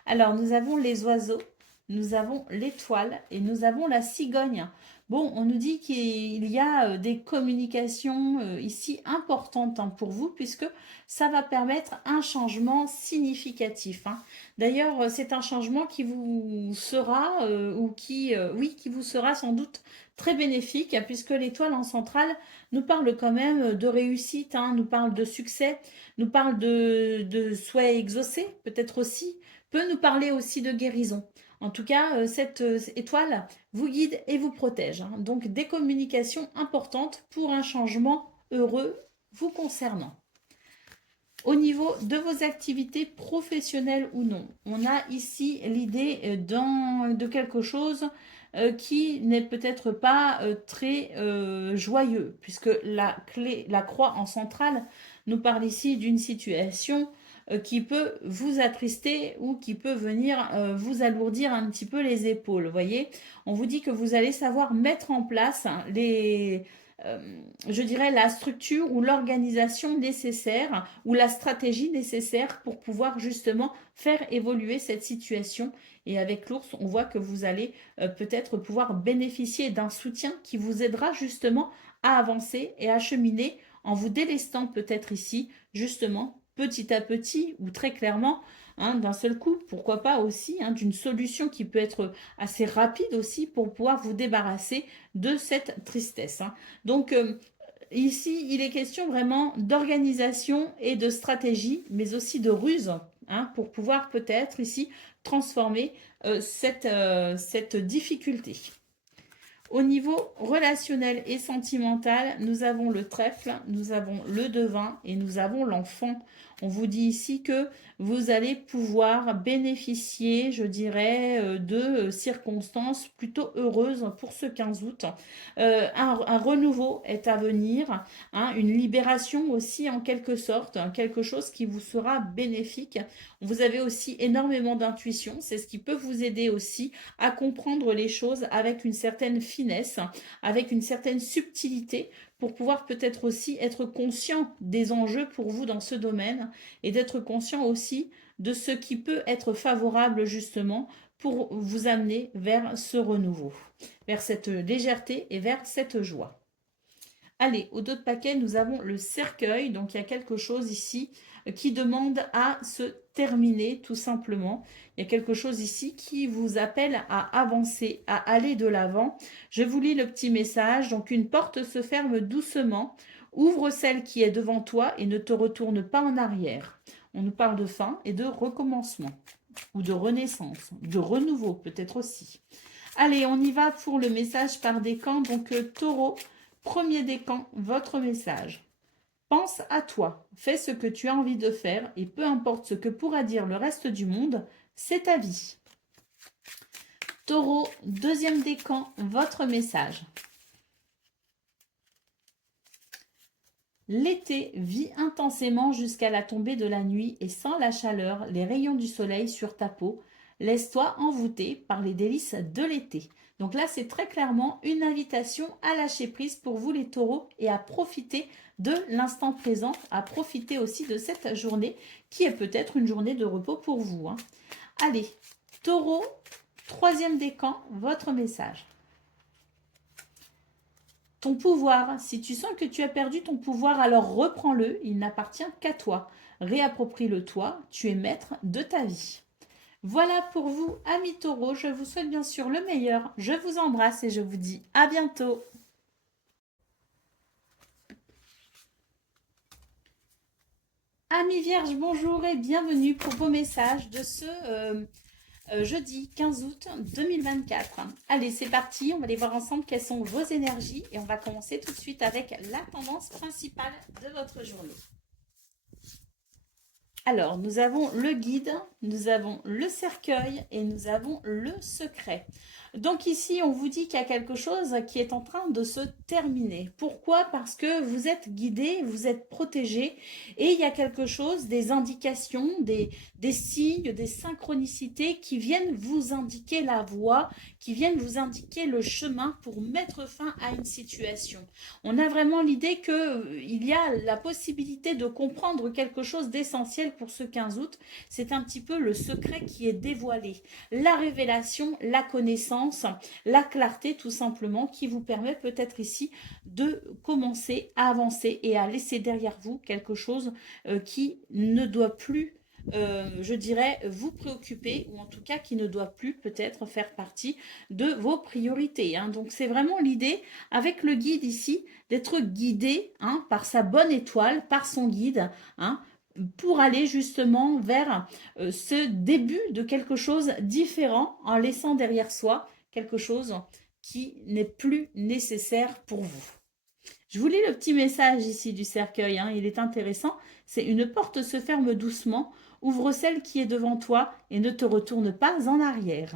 Alors, nous avons les oiseaux, nous avons l'étoile et nous avons la cigogne. Bon, on nous dit qu'il y a des communications ici importantes hein, pour vous puisque ça va permettre un changement significatif. Hein. D'ailleurs, c'est un changement qui vous sera oui, qui vous sera sans doute très bénéfique puisque l'étoile en centrale nous parle quand même de réussite, hein, nous parle de succès, nous parle de souhaits exaucés, peut-être aussi, peut nous parler aussi de guérison. En tout cas, cette étoile vous guide et vous protège. Hein. Donc, des communications importantes pour un changement heureux vous concernant. Au niveau de vos activités professionnelles ou non, on a ici l'idée de quelque chose qui n'est peut-être pas très joyeux, puisque la croix en centrale nous parle ici d'une situation qui peut vous attrister ou qui peut venir vous alourdir un petit peu les épaules. Vous voyez, on vous dit que vous allez savoir mettre en place euh, je dirais, la structure ou l'organisation nécessaire ou la stratégie nécessaire pour pouvoir justement faire évoluer cette situation. Et avec l'ours, on voit que vous allez peut-être pouvoir bénéficier d'un soutien qui vous aidera justement à avancer et à cheminer en vous délestant peut-être ici, justement, petit à petit ou très clairement, hein, d'un seul coup, pourquoi pas aussi, hein, d'une solution qui peut être assez rapide aussi pour pouvoir vous débarrasser de cette tristesse. Hein. Donc, ici, il est question vraiment d'organisation et de stratégie, mais aussi de ruse, hein, pour pouvoir peut-être ici transformer cette difficulté. Au niveau relationnel et sentimental, nous avons le trèfle, nous avons le devin et nous avons l'enfant. On vous dit ici que vous allez pouvoir bénéficier, je dirais, de circonstances plutôt heureuses pour ce 15 août. Un renouveau est à venir, hein, une libération aussi en quelque sorte, hein, quelque chose qui vous sera bénéfique. Vous avez aussi énormément d'intuition, c'est ce qui peut vous aider aussi à comprendre les choses avec une certaine finesse, avec une certaine subtilité pour pouvoir peut-être aussi être conscient des enjeux pour vous dans ce domaine et d'être conscient aussi de ce qui peut être favorable justement pour vous amener vers ce renouveau, vers cette légèreté et vers cette joie. Allez, au dos de paquet, nous avons le cercueil. Donc, il y a quelque chose ici qui demande à se terminer, tout simplement. Il y a quelque chose ici qui vous appelle à avancer, à aller de l'avant. Je vous lis le petit message. Donc, une porte se ferme doucement. Ouvre celle qui est devant toi et ne te retourne pas en arrière. On nous parle de fin et de recommencement, ou de renaissance, de renouveau peut-être aussi. Allez, on y va pour le message par décan. Donc, taureau. Premier décan, votre message. Pense à toi, fais ce que tu as envie de faire et peu importe ce que pourra dire le reste du monde, c'est ta vie. Taureau, deuxième décan, votre message. L'été vit intensément jusqu'à la tombée de la nuit et sans la chaleur, les rayons du soleil sur ta peau. Laisse-toi envoûter par les délices de l'été. Donc là, c'est très clairement une invitation à lâcher prise pour vous les taureaux et à profiter de l'instant présent, à profiter aussi de cette journée qui est peut-être une journée de repos pour vous. Hein. Allez, taureau, troisième décan, votre message. Ton pouvoir, si tu sens que tu as perdu ton pouvoir, alors reprends-le, il n'appartient qu'à toi. Réapproprie-le toi, tu es maître de ta vie. Voilà pour vous, amis taureaux, je vous souhaite bien sûr le meilleur, je vous embrasse et je vous dis à bientôt. Amis vierges, bonjour et bienvenue pour vos messages de ce jeudi 15 août 2024. Allez, c'est parti, on va aller voir ensemble quelles sont vos énergies et on va commencer tout de suite avec la tendance principale de votre journée. Alors, nous avons le guide, nous avons le cercueil et nous avons le secret. Donc ici, on vous dit qu'il y a quelque chose qui est en train de se terminer. Pourquoi? Parce que vous êtes guidé, vous êtes protégé et il y a quelque chose, des indications, des signes, des synchronicités qui viennent vous indiquer la voie, qui viennent vous indiquer le chemin pour mettre fin à une situation. On a vraiment l'idée qu'il y a la possibilité de comprendre quelque chose d'essentiel pour ce 15 août. C'est un petit peu le secret qui est dévoilé. La révélation, la connaissance, la clarté tout simplement qui vous permet peut-être ici de commencer à avancer et à laisser derrière vous quelque chose qui ne doit plus je dirais, vous préoccuper ou en tout cas qui ne doit plus peut-être faire partie de vos priorités. Hein. Donc c'est vraiment l'idée avec le guide ici d'être guidé hein, par sa bonne étoile, par son guide, hein, pour aller justement vers ce début de quelque chose différent en laissant derrière soi quelque chose qui n'est plus nécessaire pour vous. Je vous lis le petit message ici du cercueil, hein, il est intéressant. C'est une porte se ferme doucement, ouvre celle qui est devant toi et ne te retourne pas en arrière.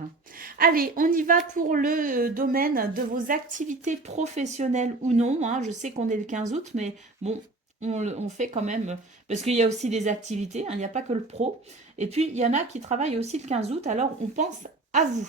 Allez, on y va pour le domaine de vos activités professionnelles ou non. Hein. Je sais qu'on est le 15 août, mais bon, on fait quand même, parce qu'il y a aussi des activités, hein, il n'y a pas que le pro. Et puis, il y en a qui travaillent aussi le 15 août, alors on pense à vous.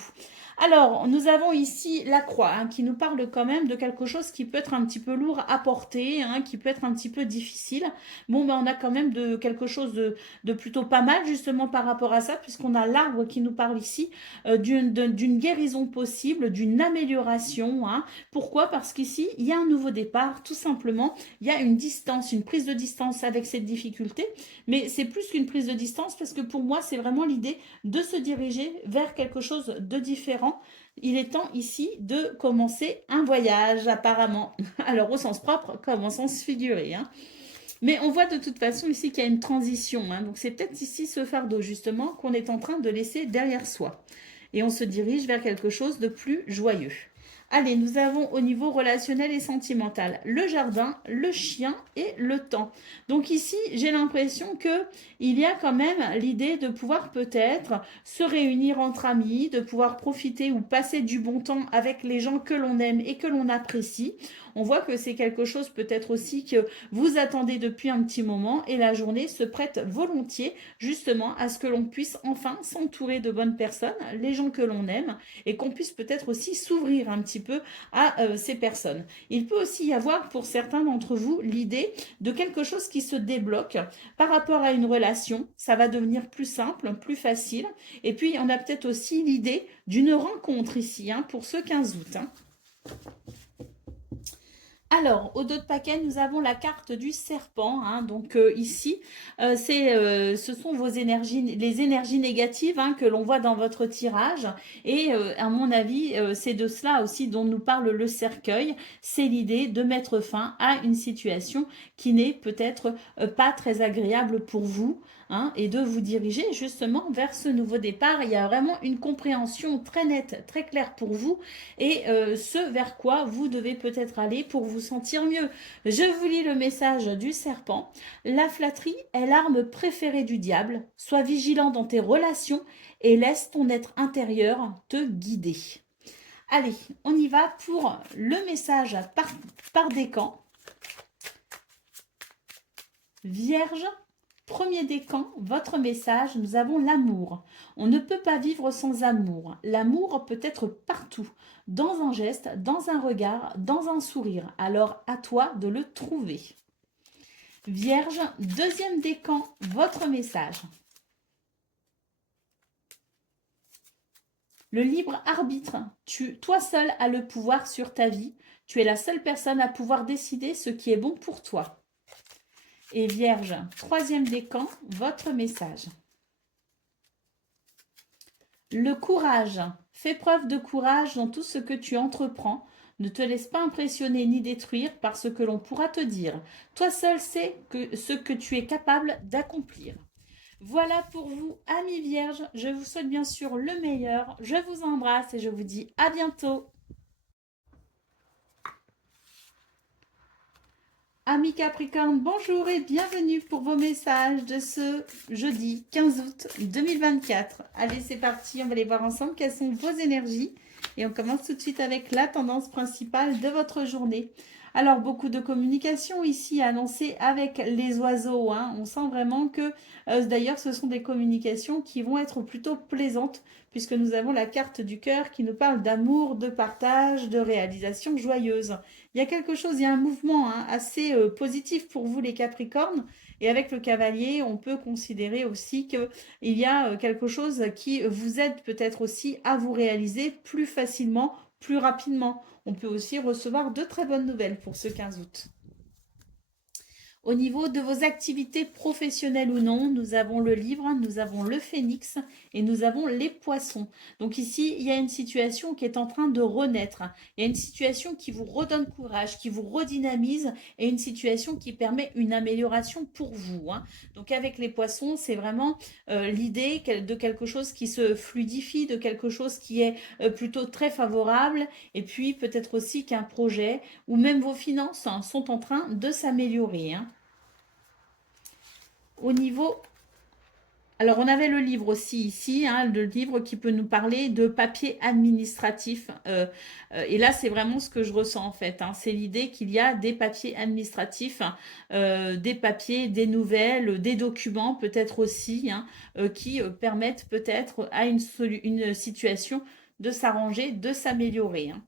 Alors, nous avons ici la croix, hein, qui nous parle quand même de quelque chose qui peut être un petit peu lourd à porter, hein, qui peut être un petit peu difficile. Bon, ben, on a quand même quelque chose de plutôt pas mal, justement, par rapport à ça, puisqu'on a l'arbre qui nous parle ici d'une guérison possible, d'une amélioration, hein. Pourquoi? Parce qu'ici, il y a un nouveau départ, tout simplement. Il y a une distance, une prise de distance avec cette difficulté, mais c'est plus qu'une prise de distance parce que pour moi, c'est vraiment l'idée de se diriger vers quelque chose de différent. Il est temps ici de commencer un voyage, apparemment. Alors, au sens propre comme au sens figuré, hein. Mais on voit de toute façon ici qu'il y a une transition, hein. Donc, c'est peut-être ici ce fardeau, justement, qu'on est en train de laisser derrière soi. Et on se dirige vers quelque chose de plus joyeux. Allez, nous avons au niveau relationnel et sentimental le jardin, le chien et le temps. Donc ici, j'ai l'impression que il y a quand même l'idée de pouvoir peut-être se réunir entre amis, de pouvoir profiter ou passer du bon temps avec les gens que l'on aime et que l'on apprécie. On voit que c'est quelque chose peut-être aussi que vous attendez depuis un petit moment et la journée se prête volontiers justement à ce que l'on puisse enfin s'entourer de bonnes personnes, les gens que l'on aime, et qu'on puisse peut-être aussi s'ouvrir un petit peu à ces personnes. Il peut aussi y avoir pour certains d'entre vous l'idée de quelque chose qui se débloque par rapport à une relation. Ça va devenir plus simple, plus facile. Et puis, on a peut-être aussi l'idée d'une rencontre ici, hein, pour ce 15 août. Hein. Alors, au dos de paquet, nous avons la carte du serpent. Hein. Donc ici, ce sont vos énergies, les énergies négatives, hein, que l'on voit dans votre tirage. Et à mon avis, c'est de cela aussi dont nous parle le cercueil. C'est l'idée de mettre fin à une situation qui n'est peut-être pas très agréable pour vous. Hein, et de vous diriger justement vers ce nouveau départ. Il y a vraiment une compréhension très nette, très claire pour vous et ce vers quoi vous devez peut-être aller pour vous sentir mieux. Je vous lis le message du serpent. La flatterie est l'arme préférée du diable. Sois vigilant dans tes relations et laisse ton être intérieur te guider. Allez, on y va pour le message par décan. Vierge, premier décan, votre message, nous avons l'amour. On ne peut pas vivre sans amour. L'amour peut être partout, dans un geste, dans un regard, dans un sourire. Alors à toi de le trouver. Vierge, deuxième décan, votre message. Le libre arbitre, toi seul as le pouvoir sur ta vie. Tu es la seule personne à pouvoir décider ce qui est bon pour toi. Et Vierge, troisième décan, votre message. Le courage. Fais preuve de courage dans tout ce que tu entreprends. Ne te laisse pas impressionner ni détruire par ce que l'on pourra te dire. Toi seul sais ce que tu es capable d'accomplir. Voilà pour vous, amis vierges. Je vous souhaite bien sûr le meilleur. Je vous embrasse et je vous dis à bientôt. Amis Capricorne, bonjour et bienvenue pour vos messages de ce jeudi 15 août 2024. Allez, c'est parti, on va aller voir ensemble quelles sont vos énergies. Et on commence tout de suite avec la tendance principale de votre journée. Alors, beaucoup de communication ici annoncée avec les oiseaux. Hein. On sent vraiment que, d'ailleurs, ce sont des communications qui vont être plutôt plaisantes, puisque nous avons la carte du cœur qui nous parle d'amour, de partage, de réalisation joyeuse. Il y a quelque chose, il y a un mouvement hein, assez positif pour vous les Capricornes. Et avec le cavalier, on peut considérer aussi qu'il y a quelque chose qui vous aide peut-être aussi à vous réaliser plus facilement, plus rapidement. On peut aussi recevoir de très bonnes nouvelles pour ce 15 août. Au niveau de vos activités professionnelles ou non, nous avons le livre, nous avons le phénix et nous avons les poissons. Donc ici, il y a une situation qui est en train de renaître. Il y a une situation qui vous redonne courage, qui vous redynamise et une situation qui permet une amélioration pour vous. Hein. Donc avec les poissons, c'est vraiment l'idée de quelque chose qui se fluidifie, de quelque chose qui est plutôt très favorable et puis peut-être aussi qu'un projet ou même vos finances hein, sont en train de s'améliorer. Hein. Au niveau Alors, on avait le livre aussi ici, hein, le livre qui peut nous parler de papier administratif. Et là, c'est vraiment ce que je ressens en fait, hein. C'est l'idée qu'il y a des papiers administratifs, des papiers, des nouvelles, des documents peut-être aussi, hein, qui permettent peut-être à une situation de s'arranger, de s'améliorer, hein.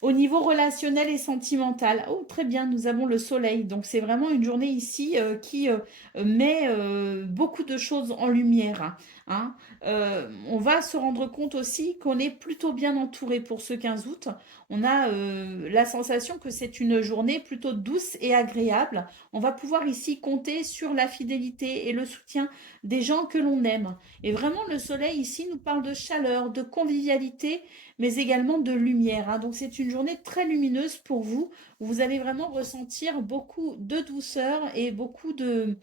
Au niveau relationnel et sentimental, oh très bien, nous avons le soleil. Donc c'est vraiment une journée ici qui met beaucoup de choses en lumière, hein, hein. On va se rendre compte aussi qu'on est plutôt bien entouré pour ce 15 août. On a la sensation que c'est une journée plutôt douce et agréable. On va pouvoir ici compter sur la fidélité et le soutien des gens que l'on aime. Et vraiment, le soleil ici nous parle de chaleur, de convivialité, mais également de lumière, hein. Donc c'est une journée très lumineuse pour vous. Vous allez vraiment ressentir beaucoup de douceur et beaucoup de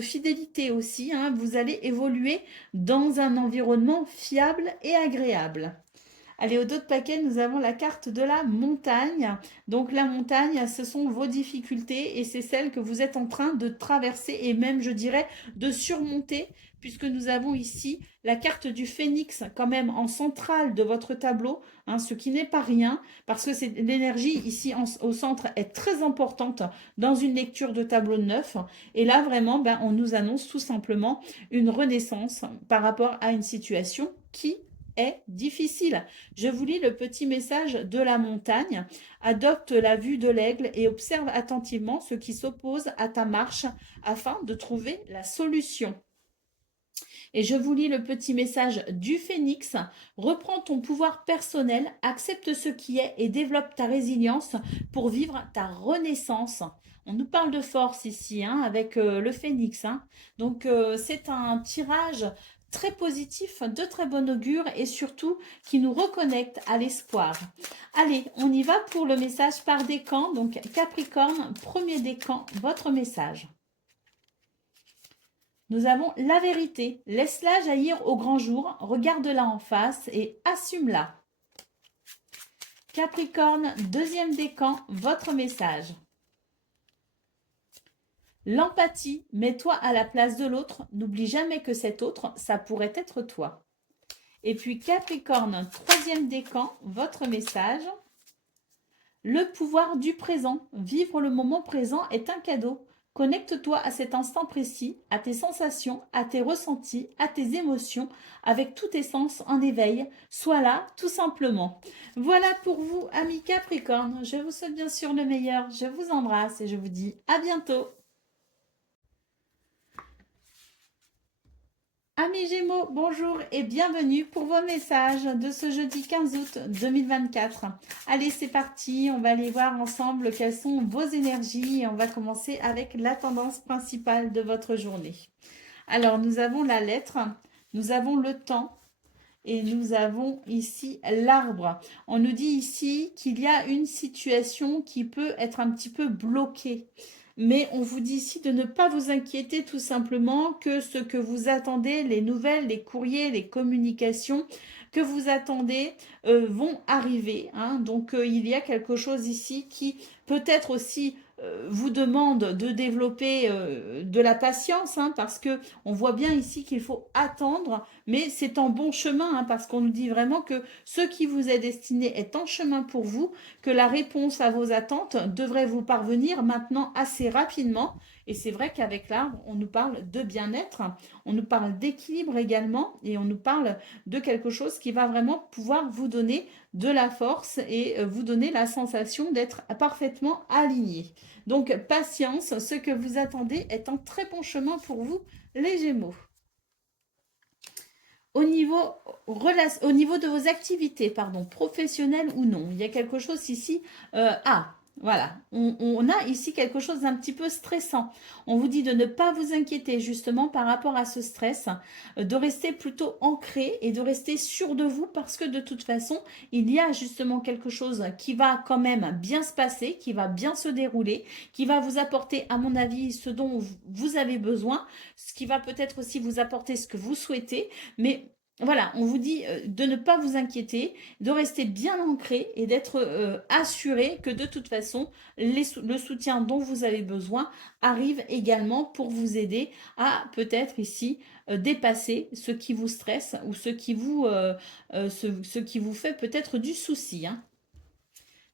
fidélité aussi, hein. Vous allez évoluer dans un environnement fiable et agréable. Allez, au dos de paquet, nous avons la carte de la montagne. Donc la montagne, ce sont vos difficultés et c'est celles que vous êtes en train de traverser et même, je dirais, de surmonter, puisque nous avons ici la carte du phénix quand même en centrale de votre tableau, hein, ce qui n'est pas rien, parce que l'énergie ici au centre est très importante dans une lecture de tableau neuf. Et là, vraiment, ben, on nous annonce tout simplement une renaissance par rapport à une situation qui est difficile. Je vous lis le petit message de la montagne. Adopte la vue de l'aigle et observe attentivement ce qui s'oppose à ta marche afin de trouver la solution. Et je vous lis le petit message du phénix. Reprends ton pouvoir personnel, accepte ce qui est et développe ta résilience pour vivre ta renaissance. On nous parle de force ici, hein, avec le phénix, hein. Donc c'est un tirage très positif, de très bon augure et surtout qui nous reconnecte à l'espoir. Allez, on y va pour le message par décan. Donc Capricorne, premier décan, votre message. Nous avons la vérité. Laisse-la jaillir au grand jour, regarde-la en face et assume-la. Capricorne, deuxième décan, votre message. L'empathie, mets-toi à la place de l'autre, n'oublie jamais que cet autre, ça pourrait être toi. Et puis Capricorne, troisième décan, votre message. Le pouvoir du présent, vivre le moment présent est un cadeau. Connecte-toi à cet instant précis, à tes sensations, à tes ressentis, à tes émotions, avec tous tes sens en éveil. Sois là, tout simplement. Voilà pour vous, amis Capricorne. Je vous souhaite bien sûr le meilleur. Je vous embrasse et je vous dis à bientôt. Amis Gémeaux, bonjour et bienvenue pour vos messages de ce jeudi 15 août 2024. Allez, c'est parti, on va aller voir ensemble quelles sont vos énergies et on va commencer avec la tendance principale de votre journée. Alors, nous avons la lettre, nous avons le temps et nous avons ici l'arbre. On nous dit ici qu'il y a une situation qui peut être un petit peu bloquée. Mais on vous dit ici de ne pas vous inquiéter tout simplement que ce que vous attendez, les nouvelles, les courriers, les communications que vous attendez vont arriver, hein. Donc il y a quelque chose ici qui peut-être aussi vous demande de développer de la patience, hein, parce que on voit bien ici qu'il faut attendre, mais c'est en bon chemin, hein, parce qu'on nous dit vraiment que ce qui vous est destiné est en chemin pour vous, que la réponse à vos attentes devrait vous parvenir maintenant assez rapidement. Et c'est vrai qu'avec l'arbre, on nous parle de bien-être, on nous parle d'équilibre également, et on nous parle de quelque chose qui va vraiment pouvoir vous donner de la force et vous donner la sensation d'être parfaitement aligné. Donc patience, ce que vous attendez est en très bon chemin pour vous, les Gémeaux. Au niveau, au niveau de vos activités, pardon, professionnelles ou non, il y a quelque chose ici. Voilà, on a ici quelque chose d'un petit peu stressant. On vous dit de ne pas vous inquiéter justement par rapport à ce stress, de rester plutôt ancré et de rester sûr de vous parce que de toute façon, il y a justement quelque chose qui va quand même bien se passer, qui va bien se dérouler, qui va vous apporter, à mon avis, ce dont vous avez besoin, ce qui va peut-être aussi vous apporter ce que vous souhaitez, mais Voilà, on vous dit de ne pas vous inquiéter, de rester bien ancré et d'être assuré que de toute façon, le soutien dont vous avez besoin arrive également pour vous aider à peut-être ici dépasser ce qui vous stresse ou ce qui vous fait peut-être du souci, hein.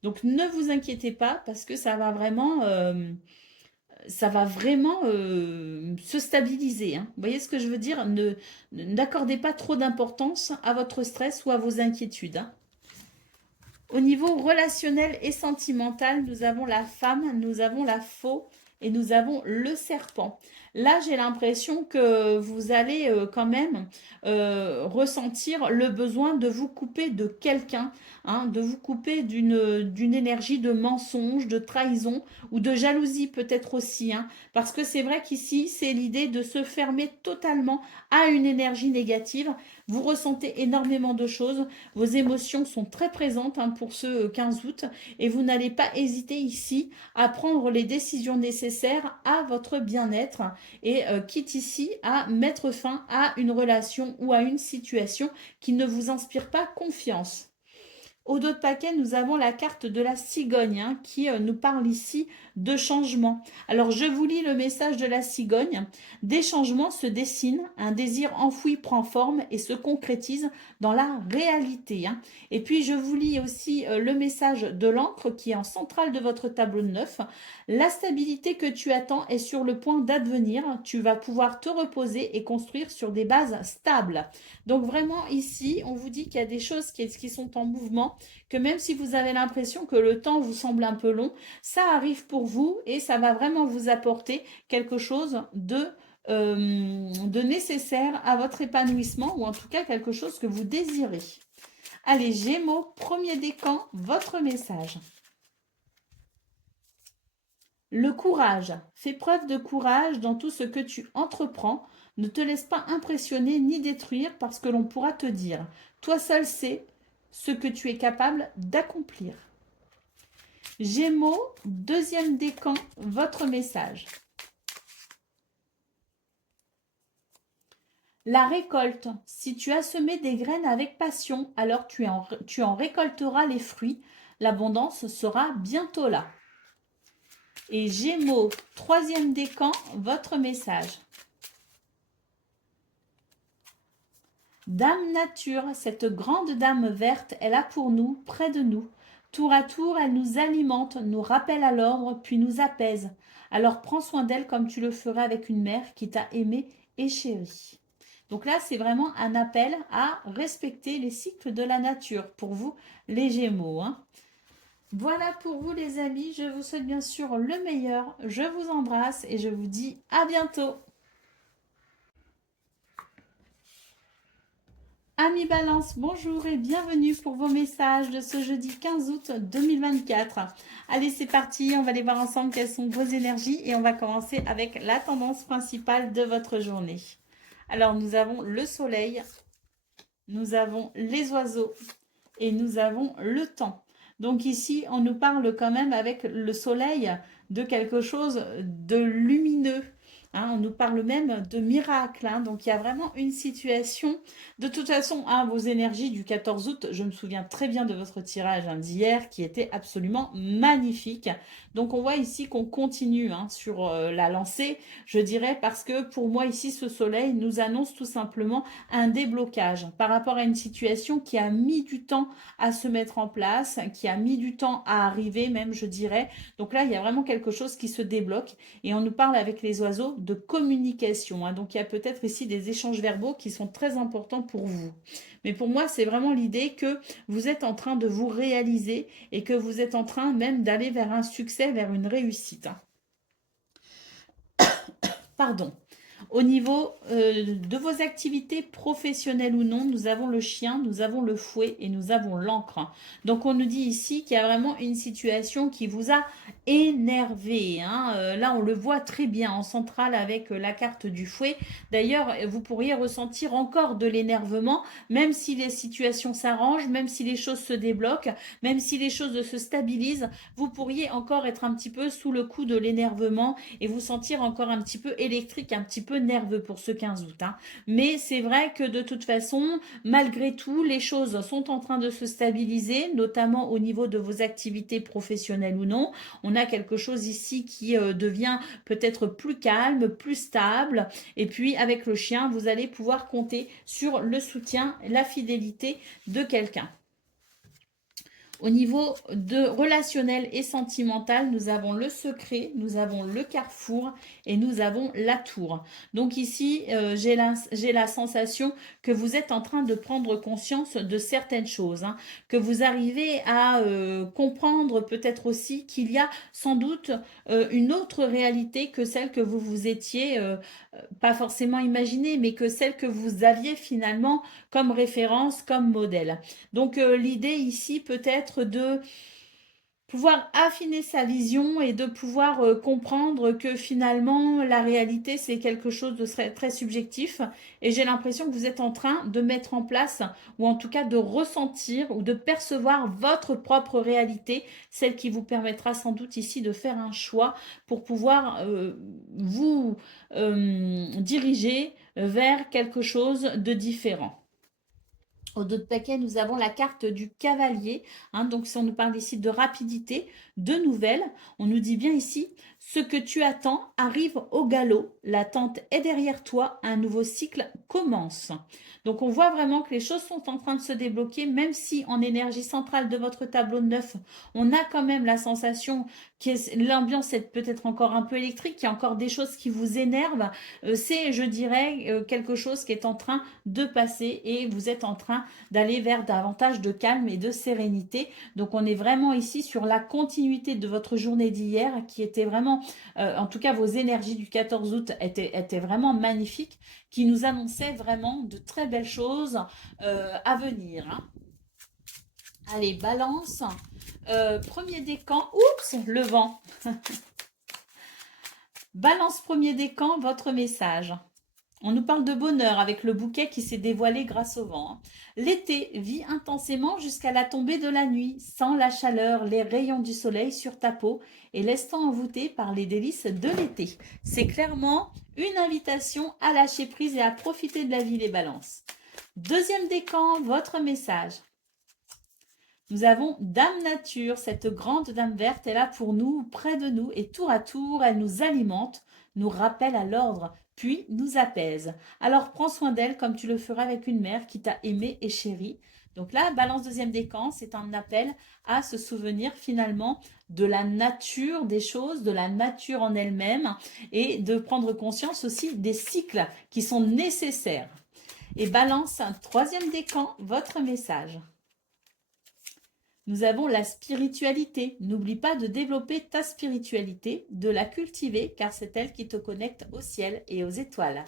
Donc ne vous inquiétez pas parce que ça va vraiment se stabiliser, hein. Vous voyez ce que je veux dire? N'accordez pas trop d'importance à votre stress ou à vos inquiétudes, hein. Au niveau relationnel et sentimental, nous avons la femme, nous avons la faux et nous avons le serpent. Là, j'ai l'impression que vous allez quand même ressentir le besoin de vous couper de quelqu'un, hein, de vous couper d'une énergie de mensonge, de trahison ou de jalousie peut-être aussi, hein, parce que c'est vrai qu'ici, c'est l'idée de se fermer totalement à une énergie négative. Vous ressentez énormément de choses, vos émotions sont très présentes, hein, pour ce 15 août et vous n'allez pas hésiter ici à prendre les décisions nécessaires à votre bien-être et quitte ici à mettre fin à une relation ou à une situation qui ne vous inspire pas confiance. Au dos de paquet, nous avons la carte de la cigogne, hein, qui nous parle ici de changement. Alors, je vous lis le message de la cigogne. Des changements se dessinent, un désir enfoui prend forme et se concrétise dans la réalité, hein. Et puis, je vous lis aussi le message de l'encre qui est en centrale de votre tableau de 9. La stabilité que tu attends est sur le point d'advenir. Tu vas pouvoir te reposer et construire sur des bases stables. Donc, vraiment, ici, on vous dit qu'il y a des choses qui sont en mouvement, que même si vous avez l'impression que le temps vous semble un peu long, ça arrive pour vous et ça va vraiment vous apporter quelque chose de nécessaire à votre épanouissement ou en tout cas quelque chose que vous désirez. Allez, Gémeaux, premier décan, votre message. Le courage. Fais preuve de courage dans tout ce que tu entreprends. Ne te laisse pas impressionner ni détruire par ce que l'on pourra te dire. Toi seul sais ce que tu es capable d'accomplir. Gémeaux, deuxième décan, votre message. La récolte. Si tu as semé des graines avec passion, alors tu en récolteras les fruits. L'abondance sera bientôt là. Et Gémeaux, troisième décan, votre message. Dame Nature, cette grande dame verte est là pour nous, près de nous. Tour à tour, elle nous alimente, nous rappelle à l'ordre, puis nous apaise. Alors prends soin d'elle comme tu le ferais avec une mère qui t'a aimé et chéri. Donc là, c'est vraiment un appel à respecter les cycles de la nature pour vous, les Gémeaux, hein. Voilà pour vous les amis, je vous souhaite bien sûr le meilleur, je vous embrasse et je vous dis à bientôt. Amis Balance, bonjour et bienvenue pour vos messages de ce jeudi 15 août 2024. Allez, c'est parti, on va aller voir ensemble quelles sont vos énergies et on va commencer avec la tendance principale de votre journée. Alors, nous avons le soleil, nous avons les oiseaux et nous avons le temps. Donc ici, on nous parle quand même avec le soleil de quelque chose de lumineux, hein. On nous parle même de miracle, hein. Donc il y a vraiment une situation. De toute façon, hein, vos énergies du 14 août, je me souviens très bien de votre tirage, hein, d'hier qui était absolument magnifique. Donc on voit ici qu'on continue, hein, sur la lancée, je dirais, parce que pour moi ici, ce soleil nous annonce tout simplement un déblocage par rapport à une situation qui a mis du temps à se mettre en place, qui a mis du temps à arriver même, je dirais. Donc là, il y a vraiment quelque chose qui se débloque et on nous parle avec les oiseaux de communication, hein. Donc il y a peut-être ici des échanges verbaux qui sont très importants pour vous. Mais pour moi, c'est vraiment l'idée que vous êtes en train de vous réaliser et que vous êtes en train même d'aller vers un succès, vers une réussite, hein. Pardon. Au niveau de vos activités professionnelles ou non, nous avons le chien, nous avons le fouet et nous avons l'encre. Donc on nous dit ici qu'il y a vraiment une situation qui vous a énervé, hein. Là on le voit très bien en centrale avec la carte du fouet. D'ailleurs vous pourriez ressentir encore de l'énervement, même si les situations s'arrangent, même si les choses se débloquent, même si les choses se stabilisent, vous pourriez encore être un petit peu sous le coup de l'énervement et vous sentir encore un petit peu électrique, un petit peu peu nerveux pour ce 15 août, hein. Mais c'est vrai que de toute façon, malgré tout, les choses sont en train de se stabiliser, notamment au niveau de vos activités professionnelles ou non. On a quelque chose ici qui devient peut-être plus calme, plus stable. Et puis avec le chien, vous allez pouvoir compter sur le soutien, la fidélité de quelqu'un. Au niveau de relationnel et sentimental, nous avons le secret, nous avons le carrefour et nous avons la tour. Donc ici, j'ai la sensation que vous êtes en train de prendre conscience de certaines choses, hein, que vous arrivez à comprendre peut-être aussi qu'il y a sans doute une autre réalité que celle que vous vous étiez pas forcément imaginée, mais que celle que vous aviez finalement comme référence, comme modèle. Donc l'idée ici peut être de pouvoir affiner sa vision et de pouvoir comprendre que finalement la réalité c'est quelque chose de très, très subjectif, et j'ai l'impression que vous êtes en train de mettre en place, ou en tout cas de ressentir ou de percevoir votre propre réalité, celle qui vous permettra sans doute ici de faire un choix pour pouvoir vous diriger vers quelque chose de différent. Au dos de paquet, nous avons la carte du cavalier, hein. Donc si on nous parle ici de rapidité, de nouvelles, on nous dit bien ici, ce que tu attends arrive au galop, l'attente est derrière toi, un nouveau cycle commence. Donc on voit vraiment que les choses sont en train de se débloquer, même si en énergie centrale de votre tableau de 9, on a quand même la sensation que l'ambiance est peut-être encore un peu électrique, qu'il y a encore des choses qui vous énervent. C'est, je dirais, quelque chose qui est en train de passer et vous êtes en train d'aller vers davantage de calme et de sérénité. Donc on est vraiment ici sur la continuité de votre journée d'hier qui était vraiment, en tout cas vos énergies du 14 août étaient vraiment magnifiques, qui nous annonçaient vraiment de très belles choses à venir, hein. Allez, balance. Premier décan. Oups, le vent. Balance premier décan, votre message. On nous parle de bonheur avec le bouquet qui s'est dévoilé grâce au vent. L'été vit intensément jusqu'à la tombée de la nuit, sans la chaleur, les rayons du soleil sur ta peau et laisse-toi envoûter par les délices de l'été. C'est clairement une invitation à lâcher prise et à profiter de la vie, les balances. Deuxième décan, votre message. Nous avons Dame Nature, cette grande dame verte est là pour nous, près de nous, et tour à tour, elle nous alimente, nous rappelle à l'ordre, puis nous apaise. Alors prends soin d'elle comme tu le feras avec une mère qui t'a aimé et chéri. Donc là, balance deuxième décan, c'est un appel à se souvenir finalement de la nature des choses, de la nature en elle-même, et de prendre conscience aussi des cycles qui sont nécessaires. Et balance un troisième décan, votre message. Nous avons la spiritualité. N'oublie pas de développer ta spiritualité, de la cultiver, car c'est elle qui te connecte au ciel et aux étoiles.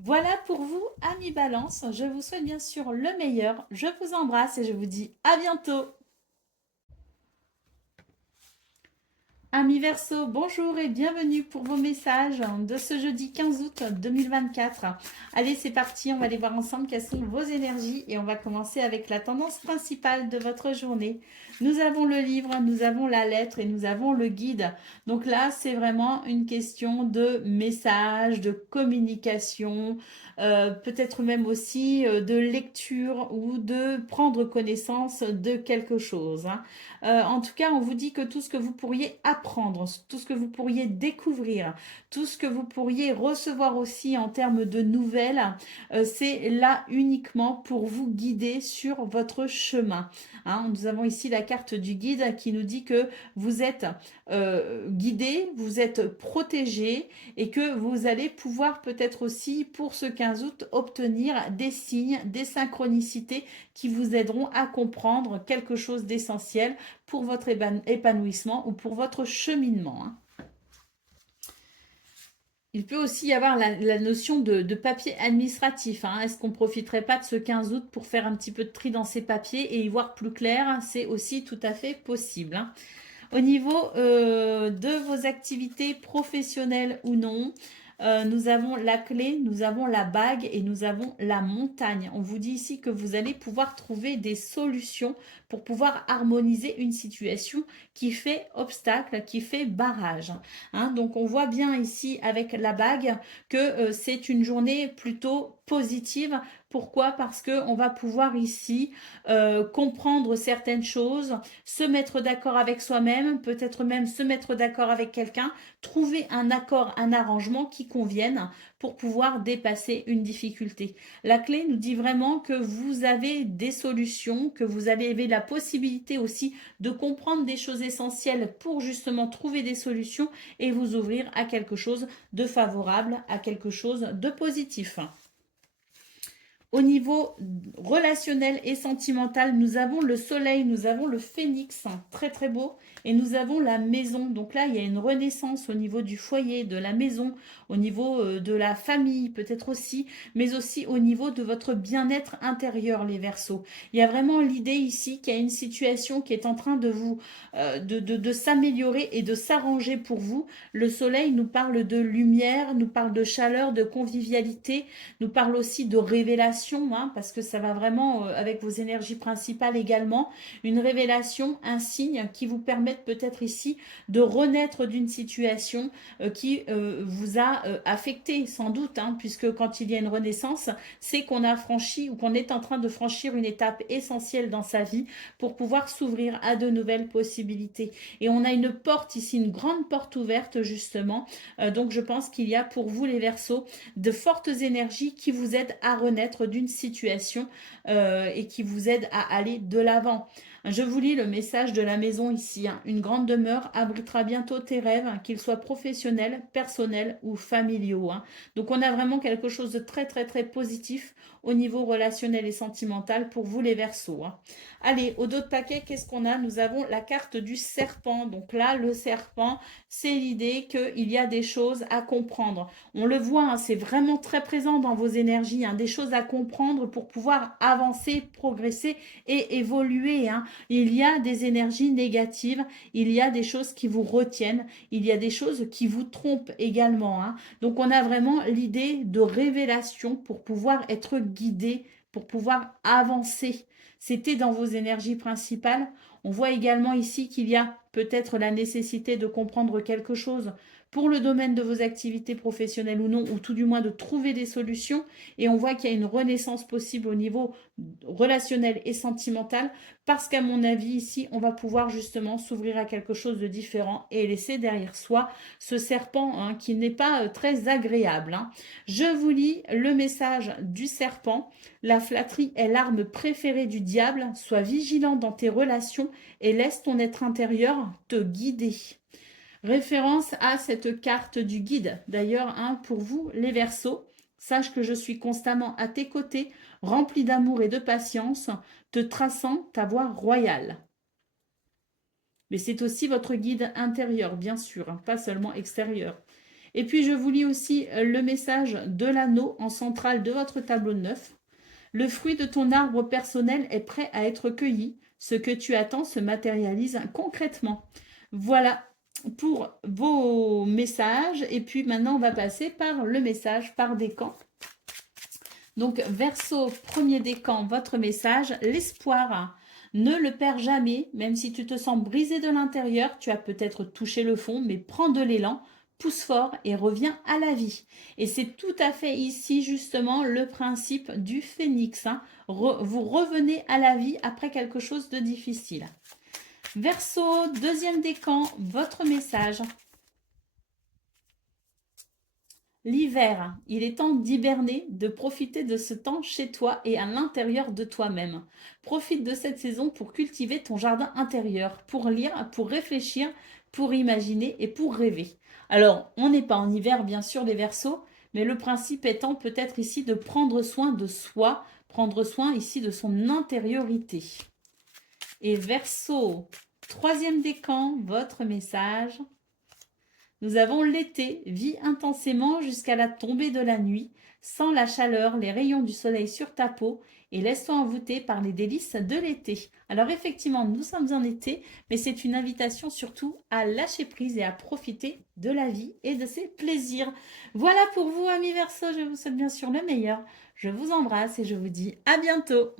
Voilà pour vous, amis Balance. Je vous souhaite bien sûr le meilleur. Je vous embrasse et je vous dis à bientôt. Amis Verseau, bonjour et bienvenue pour vos messages de ce jeudi 15 août 2024. Allez, c'est parti, on va aller voir ensemble quelles sont vos énergies et on va commencer avec la tendance principale de votre journée. Nous avons le livre, nous avons la lettre et nous avons le guide. Donc là, c'est vraiment une question de message, de communication, peut-être même aussi de lecture ou de prendre connaissance de quelque chose, hein. En tout cas, on vous dit que tout ce que vous pourriez apprendre, tout ce que vous pourriez découvrir, tout ce que vous pourriez recevoir aussi en termes de nouvelles, c'est là uniquement pour vous guider sur votre chemin, hein. Nous avons ici la carte du guide qui nous dit que vous êtes guidé, vous êtes protégé et que vous allez pouvoir peut-être aussi pour ce 15 août obtenir des signes, des synchronicités qui vous aideront à comprendre quelque chose d'essentiel pour votre épanouissement ou pour votre cheminement, hein. Il peut aussi y avoir la notion de papier administratif, hein. Est-ce qu'on ne profiterait pas de ce 15 août pour faire un petit peu de tri dans ces papiers et y voir plus clair? C'est aussi tout à fait possible, hein. Au niveau de vos activités professionnelles ou non, nous avons la clé, nous avons la bague et nous avons la montagne. On vous dit ici que vous allez pouvoir trouver des solutions pour pouvoir harmoniser une situation qui fait obstacle, qui fait barrage. Hein. Donc on voit bien ici avec la bague que c'est une journée plutôt positive. Pourquoi? Parce qu'on va pouvoir ici comprendre certaines choses, se mettre d'accord avec soi-même, peut-être même se mettre d'accord avec quelqu'un, trouver un accord, un arrangement qui convienne pour pouvoir dépasser une difficulté. La clé nous dit vraiment que vous avez des solutions, que vous avez la possibilité aussi de comprendre des choses essentielles pour justement trouver des solutions et vous ouvrir à quelque chose de favorable, à quelque chose de positif. Au niveau relationnel et sentimental, nous avons le soleil, nous avons le phénix, très très beau, et nous avons la maison. Donc là, il y a une renaissance au niveau du foyer, de la maison, au niveau de la famille peut-être aussi, mais aussi au niveau de votre bien-être intérieur, les Verseaux. Il y a vraiment l'idée ici qu'il y a une situation qui est en train de vous, de s'améliorer et de s'arranger pour vous. Le soleil nous parle de lumière, nous parle de chaleur, de convivialité, nous parle aussi de révélation, hein, parce que ça va vraiment avec vos énergies principales également. Une révélation, un signe qui vous permette peut-être ici de renaître d'une situation qui vous a affecté sans doute, hein, puisque quand il y a une renaissance, c'est qu'on a franchi ou qu'on est en train de franchir une étape essentielle dans sa vie pour pouvoir s'ouvrir à de nouvelles possibilités. Et on a une porte ici, une grande porte ouverte justement. Donc je pense qu'il y a pour vous les Verseaux de fortes énergies qui vous aident à renaître d'une situation et qui vous aident à aller de l'avant. Je vous lis le message de la maison ici. Hein. Une grande demeure abritera bientôt tes rêves, qu'ils soient professionnels, personnels ou familiaux. Hein. Donc on a vraiment quelque chose de très très très positif au niveau relationnel et sentimental pour vous les Verseaux. Hein. Allez, au dos de paquet, qu'est-ce qu'on a? Nous avons la carte du serpent. Donc là, le serpent, c'est l'idée qu'il y a des choses à comprendre. On le voit, hein, c'est vraiment très présent dans vos énergies, hein, des choses à comprendre pour pouvoir avancer, progresser et évoluer. Hein. Il y a des énergies négatives, il y a des choses qui vous retiennent, il y a des choses qui vous trompent également. Hein. Donc on a vraiment l'idée de révélation pour pouvoir être guidé, pour pouvoir avancer. C'était dans vos énergies principales. On voit également ici qu'il y a peut-être la nécessité de comprendre quelque chose pour le domaine de vos activités professionnelles ou non, ou tout du moins de trouver des solutions. Et on voit qu'il y a une renaissance possible au niveau relationnel et sentimental, parce qu'à mon avis, ici, on va pouvoir justement s'ouvrir à quelque chose de différent et laisser derrière soi ce serpent hein, qui n'est pas très agréable. Hein. Je vous lis le message du serpent. La flatterie est l'arme préférée du diable. Sois vigilant dans tes relations et laisse ton être intérieur te guider. Référence à cette carte du guide. D'ailleurs, hein, pour vous, les Verseaux, sache que je suis constamment à tes côtés, rempli d'amour et de patience, te traçant ta voie royale. Mais c'est aussi votre guide intérieur, bien sûr, hein, pas seulement extérieur. Et puis, je vous lis aussi le message de l'anneau en centrale de votre tableau de 9. Le fruit de ton arbre personnel est prêt à être cueilli. Ce que tu attends se matérialise concrètement. Voilà pour vos messages. Et puis maintenant, on va passer par le message par décan. Donc, Verseau, premier décan, votre message, l'espoir. Ne le perds jamais, même si tu te sens brisé de l'intérieur, tu as peut-être touché le fond, mais prends de l'élan, pousse fort et reviens à la vie. Et c'est tout à fait ici justement le principe du phénix. Hein. Vous revenez à la vie après quelque chose de difficile. Verseau, deuxième décan, votre message. L'hiver, il est temps d'hiberner, de profiter de ce temps chez toi et à l'intérieur de toi-même. Profite de cette saison pour cultiver ton jardin intérieur, pour lire, pour réfléchir, pour imaginer et pour rêver. Alors, on n'est pas en hiver, bien sûr, les Verseaux, mais le principe étant peut-être ici de prendre soin de soi, prendre soin ici de son intériorité. Et Verseau, troisième décan, votre message. Nous avons l'été, vis intensément jusqu'à la tombée de la nuit, sens la chaleur, les rayons du soleil sur ta peau et laisse-toi envoûter par les délices de l'été. Alors effectivement, nous sommes en été, mais c'est une invitation surtout à lâcher prise et à profiter de la vie et de ses plaisirs. Voilà pour vous, amis Verseau, je vous souhaite bien sûr le meilleur. Je vous embrasse et je vous dis à bientôt.